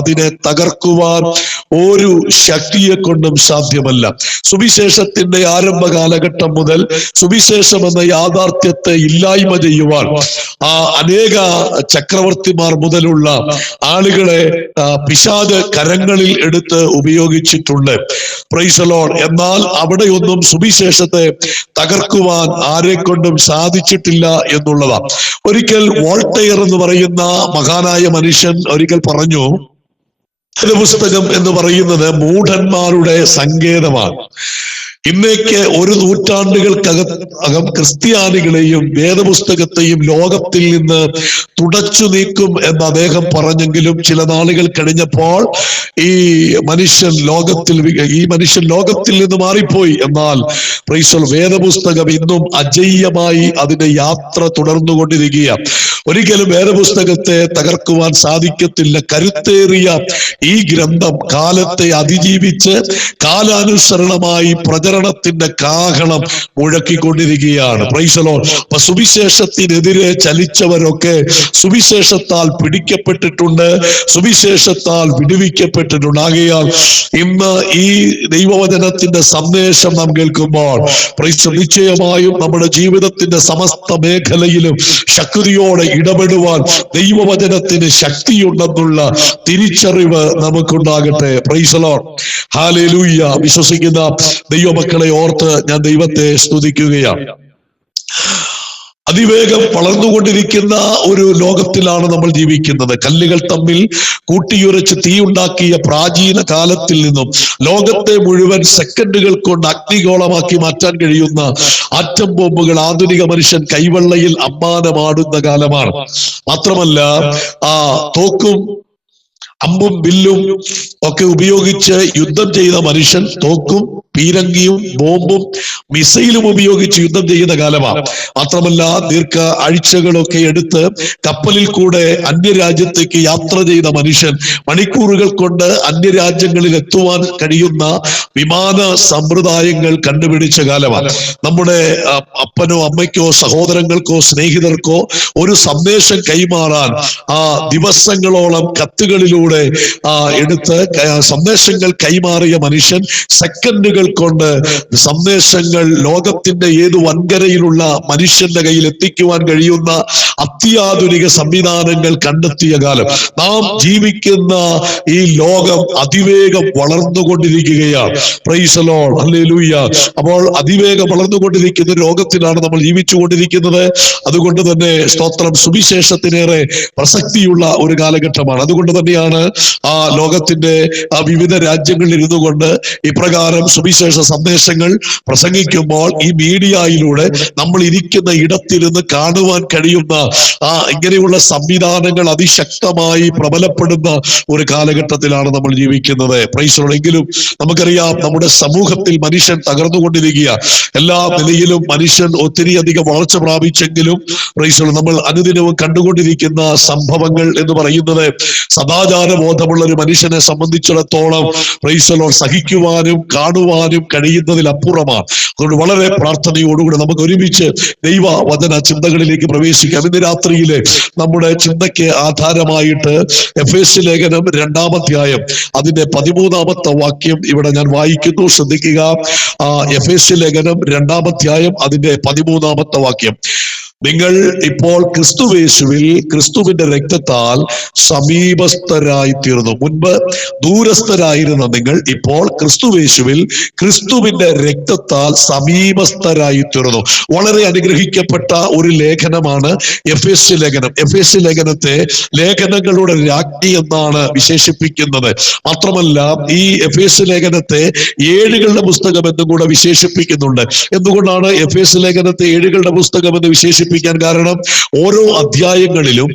അതിനെ തകർക്കുവാൻ ഒരു ശക്തിയെ കൊണ്ടും സാധ്യമല്ല. സുവിശേഷത്തിന്റെ ആരംഭ കാലഘട്ടം മുതൽ സുവിശേഷം എന്ന യാഥാർത്ഥ്യത്തെ ഇല്ലായ്മ ചെയ്യുവാൻ അനേക ചക്രവർത്തിമാർ മുതലുള്ള ആളുകളെ പിശാച് കരങ്ങളിൽ എടുത്ത് ഉപയോഗിച്ചിട്ടുണ്ട്. Price the Lord. എന്നാൽ അവിടെയൊന്നും സുവിശേഷത്തെ തകർക്കുവാൻ ആരെ കൊണ്ടും സാധിച്ചിട്ടില്ല എന്നുള്ളതാണ്. ഒരിക്കൽ വോൾട്ടയർ എന്ന് പറയുന്ന മഹാനായ മനുഷ്യൻ ഒരിക്കൽ പറഞ്ഞു, പുസ്തകം എന്ന് പറയുന്നത് മൂഢന്മാരുടെ സങ്കേതമാണ്. ഇന്നേക്ക് ഒരു നൂറ്റാണ്ടുകൾക്കകം ക്രിസ്ത്യാനികളെയും വേദപുസ്തകത്തെയും ലോകത്തിൽ നിന്ന് തുടച്ചു നീക്കും എന്ന് അദ്ദേഹം പറഞ്ഞെങ്കിലും ചില നാളുകൾ കഴിഞ്ഞപ്പോൾ ഈ മനുഷ്യൻ ലോകത്തിൽ നിന്ന് മാറിപ്പോയി. എന്നാൽ പ്രൈസ് വേദപുസ്തകം ഇന്നും അജയ്യമായി അതിന്റെ യാത്ര തുടർന്നുകൊണ്ടിരിക്കുകയാണ്. ഒരിക്കലും വേദപുസ്തകത്തെ തകർക്കുവാൻ സാധിക്കത്തില്ല. കരുത്തേറിയ ഈ ഗ്രന്ഥം കാലത്തെ അതിജീവിച്ച് കാലാനുസരണമായി പ്രചരണത്തിന്റെ കാഹളം മുഴക്കിക്കൊണ്ടിരിക്കുകയാണ്. Price the Lord. അപ്പൊ സുവിശേഷത്തിനെതിരെ ചലിച്ചവരൊക്കെ സുവിശേഷത്താൽ പിടിക്കപ്പെട്ടിട്ടുണ്ട്, സുവിശേഷത്താൽ വിടുവിക്കപ്പെട്ടിട്ടുണ്ട്. ആകയാൽ ഇന്ന് ഈ ദൈവവചനത്തിന്റെ സന്ദേശം നാം കേൾക്കുമ്പോൾ നിശ്ചയമായും നമ്മുടെ ജീവിതത്തിന്റെ സമസ്ത മേഖലയിലും ശക്തിയോടെ ഇടപെടുവാൻ ദൈവവചനത്തിന് ശക്തിയുണ്ടെന്നുള്ള തിരിച്ചറിവ് നമുക്കുണ്ടാകട്ടെ. Praise the Lord. ഹല്ലേലൂയ. വിശ്വസിക്കുന്ന ദൈവമക്കളെ ഓർത്ത് ഞാൻ ദൈവത്തെ സ്തുതിക്കുകയാണ്. അതിവേഗം വളർന്നുകൊണ്ടിരിക്കുന്ന ഒരു ലോകത്തിലാണ് നമ്മൾ ജീവിക്കുന്നത്. കല്ലുകൾ തമ്മിൽ കൂട്ടിയുരച്ച് തീയുണ്ടാക്കിയ പ്രാചീന കാലത്തിൽ നിന്നും ലോകത്തെ മുഴുവൻ സെക്കൻഡുകൾ കൊണ്ട് അഗ്നിഗോളമാക്കി മാറ്റാൻ കഴിയുന്ന ആറ്റം ബോംബുകൾ ആധുനിക മനുഷ്യൻ കൈവെള്ളയിൽ അമ്മാനമാടുന്ന കാലമാണ്. മാത്രമല്ല തോക്കും അമ്പും വില്ലും ഒക്കെ ഉപയോഗിച്ച് യുദ്ധം ചെയ്ത മനുഷ്യൻ തോക്കും പീരങ്കിയും ബോംബും മിസൈലും ഉപയോഗിച്ച് യുദ്ധം ചെയ്യുന്ന കാലമാണ്. മാത്രമല്ല ദീർഘ ആഴ്ചകളൊക്കെ എടുത്ത് കപ്പലിൽ കൂടെ അന്യരാജ്യത്തേക്ക് യാത്ര ചെയ്ത മനുഷ്യൻ മണിക്കൂറുകൾ കൊണ്ട് അന്യരാജ്യങ്ങളിൽ എത്തുവാൻ കഴിയുന്ന വിമാന സമ്പ്രദായങ്ങൾ കണ്ടുപിടിച്ച കാലമാണ്. നമ്മുടെ അപ്പനോ അമ്മയ്ക്കോ സഹോദരങ്ങൾക്കോ സ്നേഹിതർക്കോ ഒരു സന്ദേശം കൈമാറാൻ ദിവസങ്ങളോളം കത്തുകളിലൂടെ എടുത്ത് സന്ദേശങ്ങൾ കൈമാറിയ മനുഷ്യൻ സെക്കൻഡുകൾ കൊണ്ട് സന്ദേശങ്ങൾ ലോകത്തിന്റെ ഏത് വൻകരയിലുള്ള മനുഷ്യന്റെ കയ്യിൽ എത്തിക്കുവാൻ കഴിയുന്ന അത്യാധുനിക സംവിധാനങ്ങൾ കണ്ടെത്തിയ കാലം. നാം ജീവിക്കുന്ന ഈ ലോകം അതിവേഗം വളർന്നുകൊണ്ടിരിക്കുകയാണ്. Praise the Lord. ഹല്ലേലൂയ. അപ്പോൾ അതിവേഗം വളർന്നുകൊണ്ടിരിക്കുന്ന ലോകത്തിലാണ് നമ്മൾ ജീവിച്ചുകൊണ്ടിരിക്കുന്നത്. അതുകൊണ്ട് തന്നെ സ്തോത്രം, സുവിശേഷത്തിനേറെ പ്രസക്തിയുള്ള ഒരു കാലഘട്ടമാണ്. അതുകൊണ്ട് തന്നെയാണ് ലോകത്തിന്റെ വിവിധ രാജ്യങ്ങളിൽ ഇരുന്നു കൊണ്ട് ഇപ്രകാരം സുവിശേഷ സന്ദേശങ്ങൾ പ്രസംഗിക്കുമ്പോൾ ഈ മീഡിയയിലൂടെ നമ്മൾ ഇരിക്കുന്ന ഇടത്തിരുന്ന് കാണുവാൻ കഴിയുന്ന ഇങ്ങനെയുള്ള സംവിധാനങ്ങൾ അതിശക്തമായി പ്രബലപ്പെടുന്ന ഒരു കാലഘട്ടത്തിലാണ് നമ്മൾ ജീവിക്കുന്നത്. Price the Lord. എങ്കിലും നമുക്കറിയാം നമ്മുടെ സമൂഹത്തിൽ മനുഷ്യൻ തകർന്നുകൊണ്ടിരിക്കുക. എല്ലാ നിലയിലും മനുഷ്യൻ ഒത്തിരിയധികം വളർച്ച പ്രാപിച്ചെങ്കിലും പ്രൈസ് ദി ലോർഡ് നമ്മൾ അനുദിനവും കണ്ടുകൊണ്ടിരിക്കുന്ന സംഭവങ്ങൾ എന്ന് പറയുന്നത് സദാചാര ബോധമുള്ള ഒരു മനുഷ്യനെ സംബന്ധിച്ചിടത്തോളം പ്രൈസ് ദി ലോർഡ് സഹിക്കുവാനും കാണുവാനും കഴിയുന്നതിലപ്പുറമാണ്. അതുകൊണ്ട് വളരെ പ്രാർത്ഥനയോടുകൂടി നമുക്ക് ഒരുമിച്ച് ദൈവ വചന ചിന്തകളിലേക്ക് പ്രവേശിക്കാം. ഇന്ന് രാത്രിയിലെ നമ്മുടെ ചിന്തയ്ക്ക് ആധാരമായിട്ട് എഫേസ്യ ലേഖനം 2-ാം അധ്യായം അതിന്റെ 13-ാമത്തെ വാക്യം ഇവിടെ ഞാൻ വായിക്കുന്നു. ശ്രദ്ധിക്കുക. എഫേസ്യ ലേഖനം 2-ാം അധ്യായം അതിന്റെ 13-ാമത്തെ വാക്യം. നിങ്ങൾ ഇപ്പോൾ ക്രിസ്തുവേശുവിൽ ക്രിസ്തുവിന്റെ രക്തത്താൽ സമീപസ്ഥരായി തീർന്നു. മുൻപ് ദൂരസ്ഥരായിരുന്ന നിങ്ങൾ ഇപ്പോൾ ക്രിസ്തുവേശുവിൽ ക്രിസ്തുവിന്റെ രക്തത്താൽ സമീപസ്ഥരായി തീർന്നു. വളരെ അനുഗ്രഹിക്കപ്പെട്ട ഒരു ലേഖനമാണ് എഫേസ്യ ലേഖനം. എഫേസ്യ ലേഖനത്തെ ലേഖനങ്ങളുടെ രാജ്ഞി എന്നാണ് വിശേഷിപ്പിക്കുന്നത്. മാത്രമല്ല ഈ എഫേസ്യ ലേഖനത്തെ ഏഴുകളുടെ പുസ്തകം എന്നും കൂടെ വിശേഷിപ്പിക്കുന്നുണ്ട്. എന്തുകൊണ്ടാണ് എഫേസ്യ ലേഖനത്തെ ഏഴുകളുടെ പുസ്തകം എന്ന് വിശേഷിപ്പിക്കാൻ കാരണം ഓരോ അധ്യായങ്ങളിലും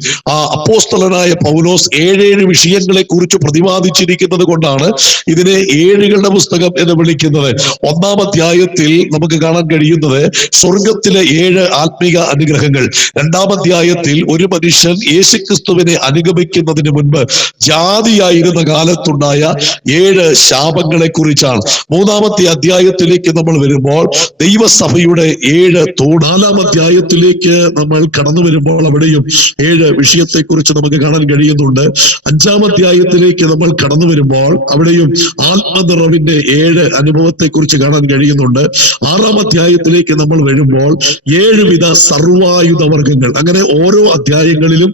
അപ്പോസ്തലനായ പൗലോസ് 7 വിഷയങ്ങളെ കുറിച്ച് പ്രതിപാദിച്ചിരിക്കുന്നു പറഞ്ഞിരിക്കുന്നത് കൊണ്ടാണ് ഇതിനെ ഏഴുകളുടെ പുസ്തകം എന്ന് വിളിക്കുന്നത്. 1-ാം അധ്യായത്തിൽ നമുക്ക് കാണാൻ കഴിയുന്നത് സ്വർഗത്തിലെ 7 ആത്മീക അനുഗ്രഹങ്ങൾ. 2-ാം അധ്യായത്തിൽ ഒരു മനുഷ്യൻ യേശുക്രിസ്തുവിനെ അനുഗമിക്കുന്നതിന് മുൻപ് ജാതിയായിരുന്ന കാലത്തുണ്ടായ 7 ശാപങ്ങളെ കുറിച്ചാണ്. 3-ാമത്തെ അധ്യായത്തിലേക്ക് നമ്മൾ വരുമ്പോൾ ദൈവസഭയുടെ 7 തൂൺ. 4-ാം അധ്യായത്തിലേക്ക് നമ്മൾ കടന്നു വരുമ്പോൾ അവിടെയും 7 വിഷയത്തെ കുറിച്ച് നമുക്ക് കാണാൻ കഴിയുന്നുണ്ട്. 5-ാം അധ്യായത്തിലേക്ക് നമ്മൾ കടന്നു വരുമ്പോൾ അവിടെയും ആത്മനിറവിന്റെ 7 അനുഭവത്തെ കുറിച്ച് കാണാൻ കഴിയുന്നുണ്ട്. 6-ാം അധ്യായത്തിലേക്ക് നമ്മൾ വരുമ്പോൾ 7 വിധ സർവായുധ വർഗങ്ങൾ. അങ്ങനെ ഓരോ അധ്യായങ്ങളിലും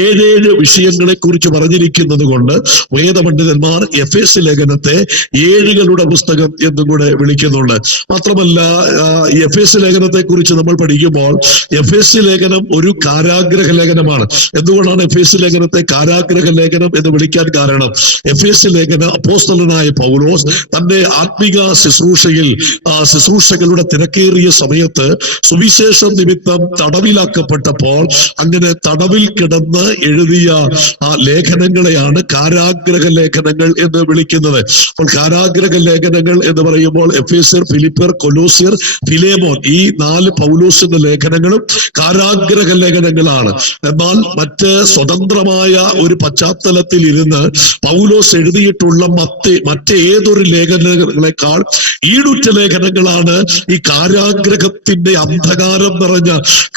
7 വിഷയങ്ങളെ കുറിച്ച് പറഞ്ഞിരിക്കുന്നത് കൊണ്ട് വേദപണ്ഡിതന്മാർ എഫേസ്യ ലേഖനത്തെ 7കളുടെ പുസ്തകം എന്നും കൂടെ വിളിക്കുന്നുണ്ട്. മാത്രമല്ല എഫേസ്യ ലേഖനത്തെ കുറിച്ച് നമ്മൾ പഠിക്കുമ്പോൾ എഫേസ്യ ലേഖനം ഒരു കാരാഗ്രഹ ലേഖനമാണ്. എന്തുകൊണ്ടാണ് എഫേസ്യ ലേഖനത്തെ കാരാഗ്രഹ ലേഖനം എന്ന് വിളിക്കാൻ കാരണം? എഫേസ്യ ലേഖന അപ്പോസ്തലനായ പൗലോസ് തന്റെ ആത്മിക ശുശ്രൂഷകളുടെ തിരക്കേറിയ സമയത്ത് സുവിശേഷം നിമിത്തം തടവിലാക്കപ്പെട്ടപ്പോൾ അങ്ങനെ തടവിൽ കിടന്ന് എഴുതിയ ലേഖനങ്ങളെയാണ് കാരാഗ്രഹ ലേഖനങ്ങൾ എന്ന് വിളിക്കുന്നത്. അപ്പോൾ കാരാഗ്രഹ ലേഖനങ്ങൾ എന്ന് പറയുമ്പോൾ എഫേസ്യർ, ഫിലിപ്പിയർ, കൊലോസ്യർ, ഫിലേമോൻ, ഈ 4 പൗലോസിന്റെ ലേഖനങ്ങളും കാരാഗ്രഹ ലേഖനങ്ങളാണ്. എന്നാൽ മറ്റ് സ്വതന്ത്രമായ ഒരു പശ്ചാത്തലത്തിൽ ഇരുന്ന് പൗലോസ് എഴുതിയിട്ടുള്ള മറ്റേതൊരു ലേഖനങ്ങളെക്കാൾ ഈടുറ്റ ലേഖനങ്ങളാണ് ഈ കാരാഗ്രഹത്തിന്റെ അന്ധകാരം നിറഞ്ഞ,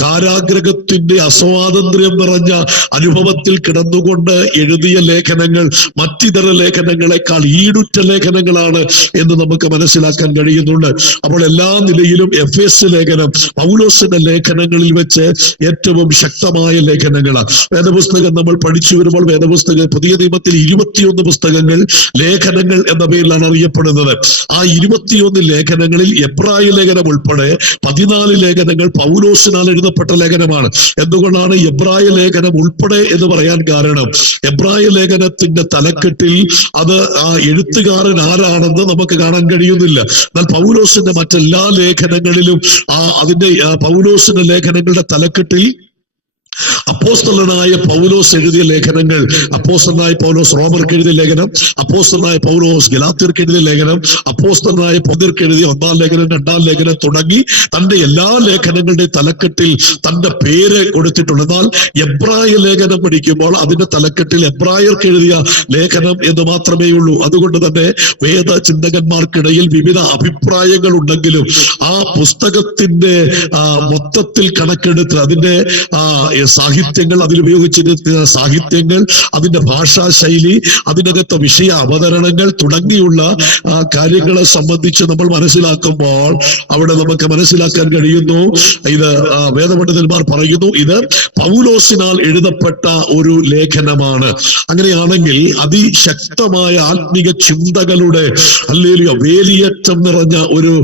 കാരാഗ്രഹത്തിന്റെ അസ്വാതന്ത്ര്യം നിറഞ്ഞ അനുഭവത്തിൽ കിടന്നുകൊണ്ട് എഴുതിയ ലേഖനങ്ങൾ മറ്റിതര ലേഖനങ്ങളെക്കാൾ ഈടുറ്റ ലേഖനങ്ങളാണ് എന്ന് നമുക്ക് മനസ്സിലാക്കാൻ കഴിയുന്നുണ്ട്. അപ്പോൾ എല്ലാ നിലയിലും എഫേസ്യ ലേഖനം പൗലോസിന്റെ ലേഖനങ്ങളിൽ വെച്ച് ഏറ്റവും ശക്തമായ ലേഖനങ്ങളാണ്. വേദപുസ്തകം നമ്മൾ പഠിച്ചു വരുമ്പോൾ വേദപുസ്തകം പുതിയ നിയമത്തിൽ 21 പുസ്തകങ്ങൾ, ലേഖനങ്ങൾ എന്ന പേരിലാണ് അറിയപ്പെടുന്നത്. ആ 21 ലേഖനങ്ങളിൽ എബ്രായ ലേഖനം ഉൾപ്പെടെ 14 ലേഖനങ്ങൾ പൗലോസിനാൽ എഴുതപ്പെട്ട ലേഖനമാണ്. എന്തുകൊണ്ടാണ് എബ്രായ ലേഖനം ഉൾപ്പെടെ എന്ന് പറയാൻ കാരണം? എബ്രായ ലേഖനത്തിന്റെ തലക്കെട്ടിൽ അത് ആ എഴുത്തുകാരൻ ആരാണെന്ന് നമുക്ക് കാണാൻ കഴിയുന്നില്ല. എന്നാൽ പൗലോസിന്റെ മറ്റെല്ലാ ലേഖനങ്ങളിലും അതിന്റെ പൗലോസിന്റെ ലേഖനങ്ങളുടെ തലക്കെട്ടിൽ അപ്പോസ്തലനായ പൗലോസ് എഴുതിയ ലേഖനങ്ങൾ, അപ്പോസ്തലനായ പൗലോസ് റോമർക്ക് എഴുതിയ ലേഖനം, അപ്പോസ്തലനായ പൗലോസ് ഗലാത്യർക്ക് എഴുതിയ ലേഖനം, അപ്പോസ്തലനായ പൗലോസ് എഴുതിയ 1-ാം ലേഖനം, 2-ാം ലേഖനം തുടങ്ങി തന്റെ എല്ലാ ലേഖനങ്ങളുടെ തലക്കെട്ടിൽ തന്റെ പേര് കൊടുത്തിട്ടുണ്ട്. എന്നാൽ എബ്രായ ലേഖനം പഠിക്കുമ്പോൾ അതിന്റെ തലക്കെട്ടിൽ എബ്രായർക്ക് എഴുതിയ ലേഖനം എന്ന് മാത്രമേ ഉള്ളൂ. അതുകൊണ്ട് തന്നെ വേദ ചിന്തകന്മാർക്കിടയിൽ വിവിധ അഭിപ്രായങ്ങൾ ഉണ്ടെങ്കിലും ആ പുസ്തകത്തിന്റെ മൊത്തത്തിൽ കണക്കെടുത്ത് അതിന്റെ സാഹിത്യങ്ങൾ, അതിലുപയോഗിച്ചിരുന്ന സാഹിത്യങ്ങൾ, അതിന്റെ ഭാഷാ ശൈലി, അതിനകത്തെ വിഷയ അവതരണങ്ങൾ തുടങ്ങിയുള്ള കാര്യങ്ങളെ സംബന്ധിച്ച് നമ്മൾ മനസ്സിലാക്കുമ്പോൾ അവിടെ നമുക്ക് മനസ്സിലാക്കാൻ കഴിയുന്നു, ഇത് വേദപണ്ഡിതന്മാർ പറയുന്നു, ഇത് പൗലോസിനാൽ എഴുതപ്പെട്ട ഒരു ലേഖനമാണ്. അങ്ങനെയാണെങ്കിൽ അതിശക്തമായ ആത്മീക ചിന്തകളുടെ വേലിയേറ്റം നിറഞ്ഞ ഒരു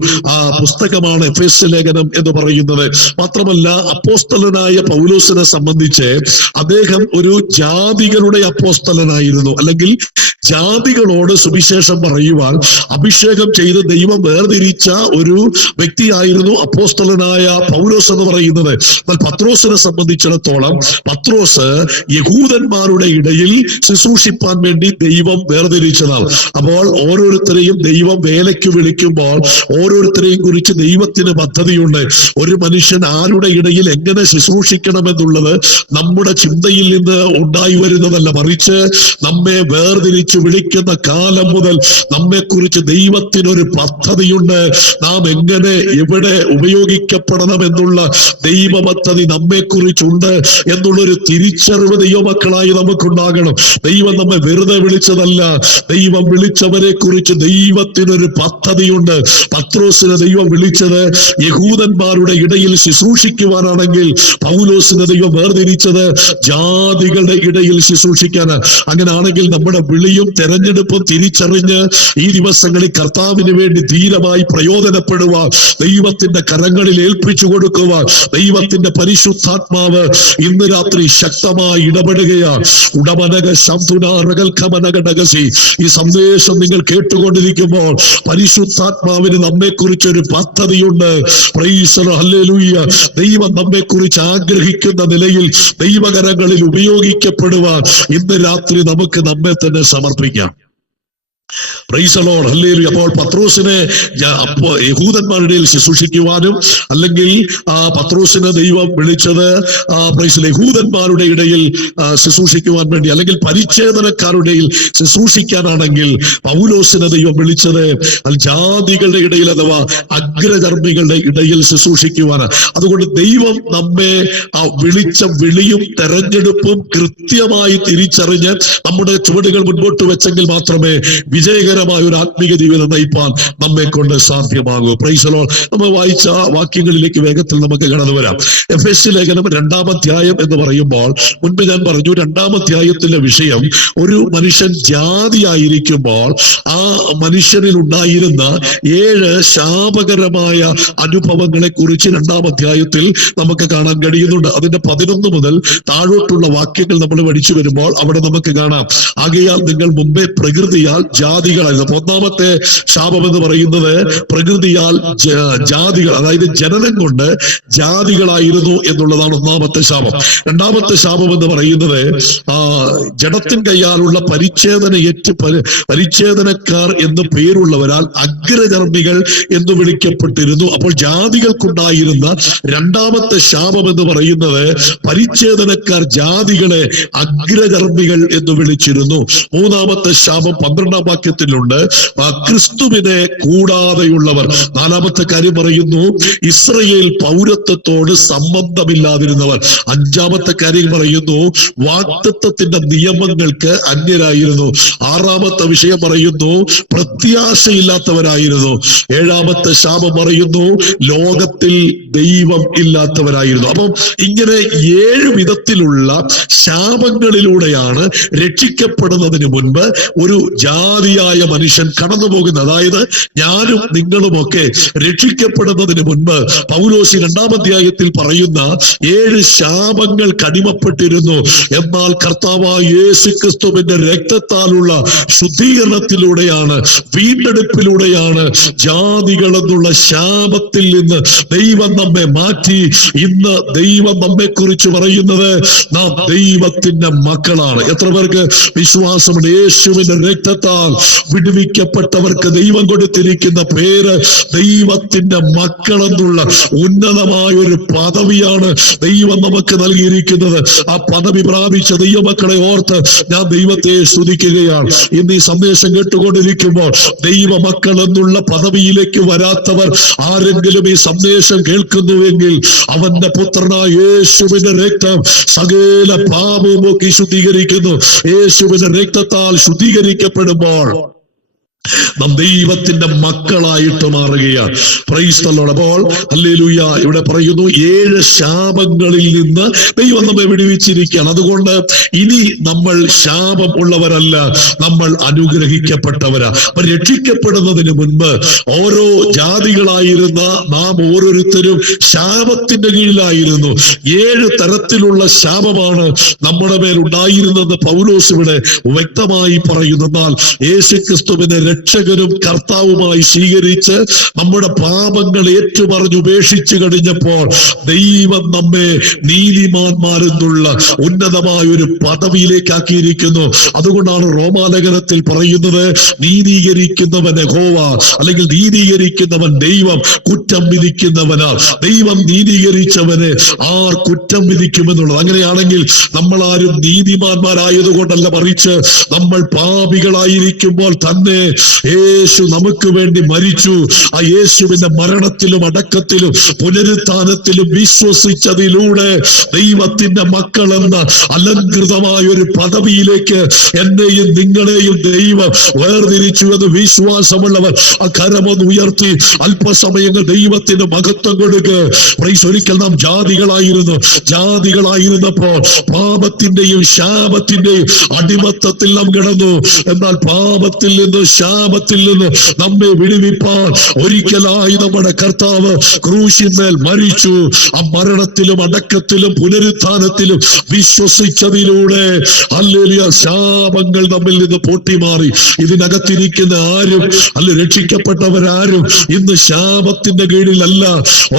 പുസ്തകമാണ് എഫേസ്യ ലേഖനം എന്ന് പറയുന്നത്. മാത്രമല്ല അപ്പോസ്തലനായ പൗലോസിനെ സംബന്ധിച്ച് അദ്ദേഹം ഒരു ജാതികളുടെ അപ്പോസ്തലനായിരുന്നു, അല്ലെങ്കിൽ ജാതികളോട് സുവിശേഷം പറയുവാൻ അഭിഷേകം ചെയ്ത് ദൈവം വേർതിരിച്ച ഒരു വ്യക്തിയായിരുന്നു അപ്പോസ്തലനായ പൗലോസ് എന്ന് പറയുന്നത്. എന്നാൽ പത്രോസിനെ സംബന്ധിച്ചിടത്തോളം പത്രോസ് യഹൂദന്മാരുടെ ഇടയിൽ ശുശ്രൂഷിപ്പാൻ വേണ്ടി ദൈവം വേർതിരിച്ചതാണ്. അപ്പോൾ ഓരോരുത്തരെയും ദൈവം വേലയ്ക്ക് വിളിക്കുമ്പോൾ ഓരോരുത്തരെയും കുറിച്ച് ദൈവത്തിന് പദ്ധതിയുണ്ട്. ഒരു മനുഷ്യൻ ആരുടെ ഇടയിൽ എങ്ങനെ ശുശ്രൂഷിക്കണമെന്നുള്ളത് നമ്മുടെ ചിന്തയിൽ നിന്ന് ഉണ്ടായി വരുന്നതല്ല, മറിച്ച് നമ്മെ വേർതിരിച്ച് വിളിക്കുന്ന കാലം മുതൽ നമ്മെക്കുറിച്ച് ദൈവത്തിനൊരു പദ്ധതിയുണ്ട്. നാം എങ്ങനെ എവിടെ ഉപയോഗിക്കപ്പെടണമെന്നുള്ള ദൈവ പദ്ധതി നമ്മെക്കുറിച്ചുണ്ട് എന്നുള്ളൊരു തിരിച്ചറിവ് ദൈവമക്കളായി നമുക്കുണ്ടാകണം. ദൈവം നമ്മെ വെറുതെ വിളിച്ചതല്ല, ദൈവം വിളിച്ചവരെ കുറിച്ച് ദൈവത്തിനൊരു പദ്ധതിയുണ്ട്. പത്രോസിനെ ദൈവം വിളിച്ചത് യഹൂദന്മാരുടെ ഇടയിൽ ശുശ്രൂഷിക്കുവാനാണെങ്കിൽ പൗലോസിനെ ദൈവം വേർതിരിച്ചത് ജാതികളുടെ ഇടയിൽ ശുശ്രൂഷിക്കാന്. അങ്ങനെയാണെങ്കിൽ നമ്മുടെ വിളിയും തെരഞ്ഞെടുപ്പും തിരിച്ചറിഞ്ഞ് ഈ ദിവസങ്ങളിൽ കർത്താവിന് വേണ്ടി ധീരമായി പ്രയോജനപ്പെടുവാൻ, ദൈവത്തിന്റെ കരങ്ങളിൽ ഏൽപ്പിച്ചു കൊടുക്കുവാൻ ദൈവത്തിന്റെ പരിശുദ്ധാത്മാവ് ഇന്ന് രാത്രി ശക്തമായി ഇടപെടുകയാണ്. ഉടമനക ശംതുനാറകൽക്കമനകടകസി ഈ സന്ദേശം നിങ്ങൾ കേട്ടുകൊണ്ടിരിക്കുമ്പോൾ പരിശുദ്ധാത്മാവിന് നമ്മെക്കുറിച്ചൊരു പദ്ധതിയുണ്ട്. Price hallelujah. ദൈവം നമ്മെക്കുറിച്ച് ആഗ്രഹിക്കുന്ന നിലയിൽ ദൈവകരങ്ങളിൽ ഉപയോഗിക്കപ്പെടുവാൻ ഇന്ന് രാത്രി നമുക്ക് നമ്മെ തന്നെ സമർപ്പിക്കാം. Price the Lord, hallelujah. അപ്പോൾ പത്രോസിനെ യഹൂദന്മാരുടെ ശുശ്രൂഷിക്കുവാനും, അല്ലെങ്കിൽ പത്രോസിനെ ദൈവം വിളിച്ചത് യഹൂദന്മാരുടെ ഇടയിൽ ശുശ്രൂഷിക്കുവാൻ വേണ്ടി, അല്ലെങ്കിൽ പരിച്ഛേദനക്കാരുടെ ശുശ്രൂഷിക്കാനാണെങ്കിൽ പൗലോസിനെ ദൈവം വിളിച്ചത് ജാതികളുടെ ഇടയിൽ അഥവാ അഗ്രചർമ്മികളുടെ ഇടയിൽ ശുശ്രൂഷിക്കുവാൻ. അതുകൊണ്ട് ദൈവം നമ്മെ വിളിച്ച വിളിയും തെരഞ്ഞെടുപ്പും കൃത്യമായി തിരിച്ചറിഞ്ഞ് നമ്മുടെ ചുവടുകൾ മുൻപോട്ട് വെച്ചെങ്കിൽ മാത്രമേ വിജയകരമായ ഒരു ആത്മീയ ജീവിതം നയിപ്പാൻ നമ്മെ കൊണ്ട് സാധ്യമാകൂ. Price the Lord. നമ്മൾ വായിച്ച വാക്യങ്ങളിലേക്ക് വേഗത്തിൽ നമുക്ക് കടന്നു വരാം. എഫെസ്യ ലേഖനം 2-ാം അധ്യായം എന്ന് പറയുമ്പോൾ, മുൻപ് ഞാൻ പറഞ്ഞു 2-ാം അധ്യായത്തിലെ വിഷയം ഒരു മനുഷ്യൻ ജാതിയായിരിക്കുമ്പോൾ ആ മനുഷ്യനിൽ ഉണ്ടായിരുന്ന 7 ശാപകരമായ അനുഭവങ്ങളെ കുറിച്ച് 2-ാം അധ്യായത്തിൽ നമുക്ക് കാണാൻ കഴിയുന്നുണ്ട്. അതിന്റെ 11 മുതൽ താഴോട്ടുള്ള വാക്യങ്ങൾ നമ്മൾ പഠിച്ചു വരുമ്പോൾ അവിടെ നമുക്ക് കാണാം, ആകയാൽ നിങ്ങൾ മുമ്പേ പ്രകൃതിയാൽ ജാതികളായിരുന്നു. 1-ാമത്തെ ശാപം എന്ന് പറയുന്നത് പ്രകൃതിയാൽ ജാതികൾ, അതായത് ജനനം കൊണ്ട് ജാതികളായിരുന്നു എന്നുള്ളതാണ് 1-ാമത്തെ ശാപം. 2-ാമത്തെ ശാപം എന്ന് പറയുന്നത് ജഡത്തിൻ കയ്യാലുള്ള പരിച്ഛേദനക്കാർ എന്ന് പേരുള്ളവരാൽ അഗ്രചർമ്മികൾ എന്ന് വിളിക്കപ്പെട്ടിരുന്നു. അപ്പോൾ ജാതികൾക്കുണ്ടായിരുന്ന 2-ാമത്തെ ശാപം എന്ന് പറയുന്നത് പരിച്ഛേദനക്കാർ ജാതികളെ അഗ്രചർമ്മികൾ എന്ന് വിളിച്ചിരുന്നു. 3-ാമത്തെ ശാപം 12-ാം വാക്യത്തിലുണ്ട്, ക്രിസ്തുവിനെ കൂടാതെയുള്ളവർ. 4-ാമത്തെ കാര്യം പറയുന്നു, ഇസ്രയേൽ പൗരത്വത്തോട് സംബന്ധമില്ലാതിരുന്നവർ. 5-ാമത്തെ കാര്യം പറയുന്നു, വാഗ്ദത്തത്തിന്റെ നിയമങ്ങൾക്ക് അന്യരായിരുന്നു. 6-ാമത്തെ വിഷയം പറയുന്നു, പ്രത്യാശയില്ലാത്തവരായിരുന്നു. 7-ാമത്തെ ശാപം പറയുന്നു, ലോകത്തിൽ ദൈവം ഇല്ലാത്തവരായിരുന്നു. അപ്പം ഇങ്ങനെ 7 വിധത്തിലുള്ള ശാപങ്ങളിലൂടെയാണ് രക്ഷിക്കപ്പെടുന്നതിന് മുൻപ് ഒരു ജാതിയായ മനുഷ്യൻ കടന്നു പോകുന്നത്. അതായത് ഞാനും നിങ്ങളുമൊക്കെ രക്ഷിക്കപ്പെടുന്നതിന് മുൻപ് പൗലോസ് 2-ാം അധ്യായത്തിൽ പറയുന്ന 7 ശാപങ്ങൾ കടിമപ്പെട്ടിരുന്നു. എന്നാൽ കർത്താവായ യേശുക്രിസ്തുവിന്റെ രക്തത്താലുള്ള ശുദ്ധീകരണത്തിലൂടെയാണ്, വീണ്ടെടുപ്പിലൂടെയാണ് ജാതികൾ എന്നുള്ള ശാപത്തിൽ നിന്ന് ദൈവം നമ്മെ മാറ്റി ഇന്ന് ദൈവം നമ്മെ കുറിച്ച് പറയുന്നത് നാം ദൈവത്തിന്റെ മക്കളാണ്. എത്ര പേർക്ക് വിശ്വാസമുണ്ട്? യേശുവിന്റെ രക്തത്താൽ വിടുവിക്കപ്പെട്ടവർക്ക് ദൈവം കൊടുത്തിരിക്കുന്ന പേര് ദൈവത്തിന്റെ മക്കൾ എന്നുള്ള ഉന്നതമായ ഒരു പദവിയാണ് ദൈവം നമുക്ക് നൽകിയിരിക്കുന്നത്. ആ പദവി പ്രാപിച്ച ദൈവമക്കളെ ഓർത്ത് ഞാൻ ദൈവത്തെ സ്തുതിക്കുകയാണ്. ഇന്ന് ഈ സന്ദേശം കേട്ടുകൊണ്ടിരിക്കുമ്പോൾ ദൈവമക്കൾ എന്നുള്ള പദവിയിലേക്ക് വരാത്തവർ ആരെങ്കിലും ഈ സന്ദേശം കേൾക്കുന്നുവെങ്കിൽ അവന്റെ പുത്രനായ യേശുവിന്റെ രക്തം സകല പാപവും ഒക്കെ ശുദ്ധീകരിക്കുന്നു. യേശുവിന്റെ രക്തത്താൽ ശുദ്ധീകരിക്കപ്പെടുമ്പോൾ നാം ദൈവത്തിന്റെ മക്കളായിട്ട് മാറുകയാണ്. Price the Lord. അപ്പോൾ ഹല്ലേലൂയ, ഇവിടെ പറയുന്നു 7 ശാപങ്ങളിൽ നിന്ന് ദൈവം നമ്മെ വിടുവിച്ചിരിക്കുകയാണ്. അതുകൊണ്ട് ഇനി നമ്മൾ ശാപം ഉള്ളവരല്ല, നമ്മൾ അനുഗ്രഹിക്കപ്പെട്ടവരാ. അപ്പൊ രക്ഷിക്കപ്പെടുന്നതിന് മുൻപ് ഓരോ ജാതികളായിരുന്ന നാം ഓരോരുത്തരും ശാപത്തിന്റെ കീഴിലായിരുന്നു. 7 തരത്തിലുള്ള ശാപമാണ് നമ്മുടെ മേൽ ഉണ്ടായിരുന്നെന്ന് പൗലോസ് ഇവിടെ വ്യക്തമായി പറയുന്നു. എന്നാൽ യേശുക്രിസ്തുവിനെ രക്ഷകനും കർത്താവുമായി സ്വീകരിച്ച് നമ്മുടെ പാപങ്ങൾ ഏറ്റുപറഞ്ഞ് ഉപേക്ഷിച്ചു കഴിഞ്ഞപ്പോൾ ദൈവം നമ്മെ നീതിമാന്മാരെന്നുള്ള ഉന്നതമായ ഒരു പദവിയിലേക്കാക്കിയിരിക്കുന്നു. അതുകൊണ്ടാണ് റോമാലേഖനത്തിൽ പറയുന്നത്, നീതീകരിക്കുന്നവൻ യഹോവ, അല്ലെങ്കിൽ നീതീകരിക്കുന്നവൻ ദൈവം, കുറ്റം വിധിക്കുന്നവനാ. ദൈവം നീതീകരിച്ചവനെ ആർ കുറ്റം വിധിക്കുമെന്നുള്ളത്. അങ്ങനെയാണെങ്കിൽ നമ്മളാരും നീതിമാന്മാരായതുകൊണ്ടല്ല, മറിച്ച് നമ്മൾ പാപികളായിരിക്കുമ്പോൾ തന്നെ യേശു നമുക്ക് വേണ്ടി മരിച്ചു. ആ യേശുവിന്റെ മരണത്തിലും അടക്കത്തിലും പുനരുത്ഥാനത്തിലും വിശ്വസിച്ചതിലൂടെ ദൈവത്തിന്റെ മക്കളെന്ന അലങ്കൃതമായ ഒരു പദവിയിലേക്ക് എന്നെയും നിങ്ങളെയും ദൈവം വേർതിരിച്ചു എന്ന് വിശ്വാസമുള്ളവർ ആ കരമൊന്ന് ഉയർത്തി അല്പസമയങ്ങൾ ദൈവത്തിന് മഹത്വം കൊടുക്കുക. ഒരിക്കൽ നാം ജാതികളായിരുന്നപ്പോൾ പാപത്തിന്റെയും ശാപത്തിന്റെയും അടിമത്തത്തിൽ നാം കിടന്നു. എന്നാൽ പാപത്തിൽ നിന്ന് ശാപത്തിൽ നിന്ന് നമ്മെ വിടുവിപ്പാൻ ഒരിക്കലായി നമ്മുടെ കർത്താവ് ക്രൂശിന്മേൽ മരിച്ചു. ആ മരണത്തിലും അടക്കത്തിലും പുനരുത്ഥാനത്തിലും വിശ്വസിച്ചതിലൂടെ ഹല്ലേലൂയ ശാപങ്ങൾ നമ്മിൽ നിന്ന് പൊട്ടിമാറി. ഇതിനകത്തിരിക്കുന്ന ആരും രക്ഷിക്കപ്പെട്ടവരാരും ഇന്ന് ശാപത്തിന്റെ കീഴിലല്ല.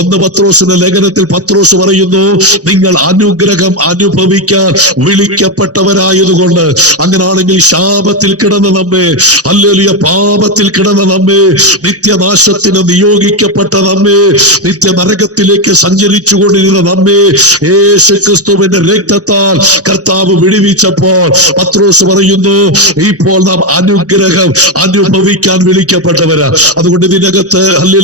1 പത്രോസിന്റെ ലേഖനത്തിൽ പത്രോസ് പറയുന്നു, നിങ്ങൾ അനുഗ്രഹം അനുഭവിക്കാൻ വിളിക്കപ്പെട്ടവരായതുകൊണ്ട്. അങ്ങനാണെങ്കിൽ ശാപത്തിൽ കിടന്ന് നമ്മെ ഹല്ലേലൂയ പാപത്തിൽ കിടന്ന നമ്മെ, നിത്യനാശത്തിന് നിയോഗിക്കപ്പെട്ട നമ്മെ, നിത്യനരകത്തിലേക്ക് സഞ്ചരിച്ചു കൊണ്ടിരുന്ന നമ്മെ യേശു ക്രിസ്തുവിന്റെ രക്തത്താൽ കർത്താവ് വിടുവിച്ചപ്പോൾ പത്രോസ് പറയുന്നു, ഇപ്പോൾ നാം അനുഗ്രഹം അനുഭവിക്കാൻ വിളിക്കപ്പെട്ടവരാ. അതുകൊണ്ട് ഇതിനകത്ത്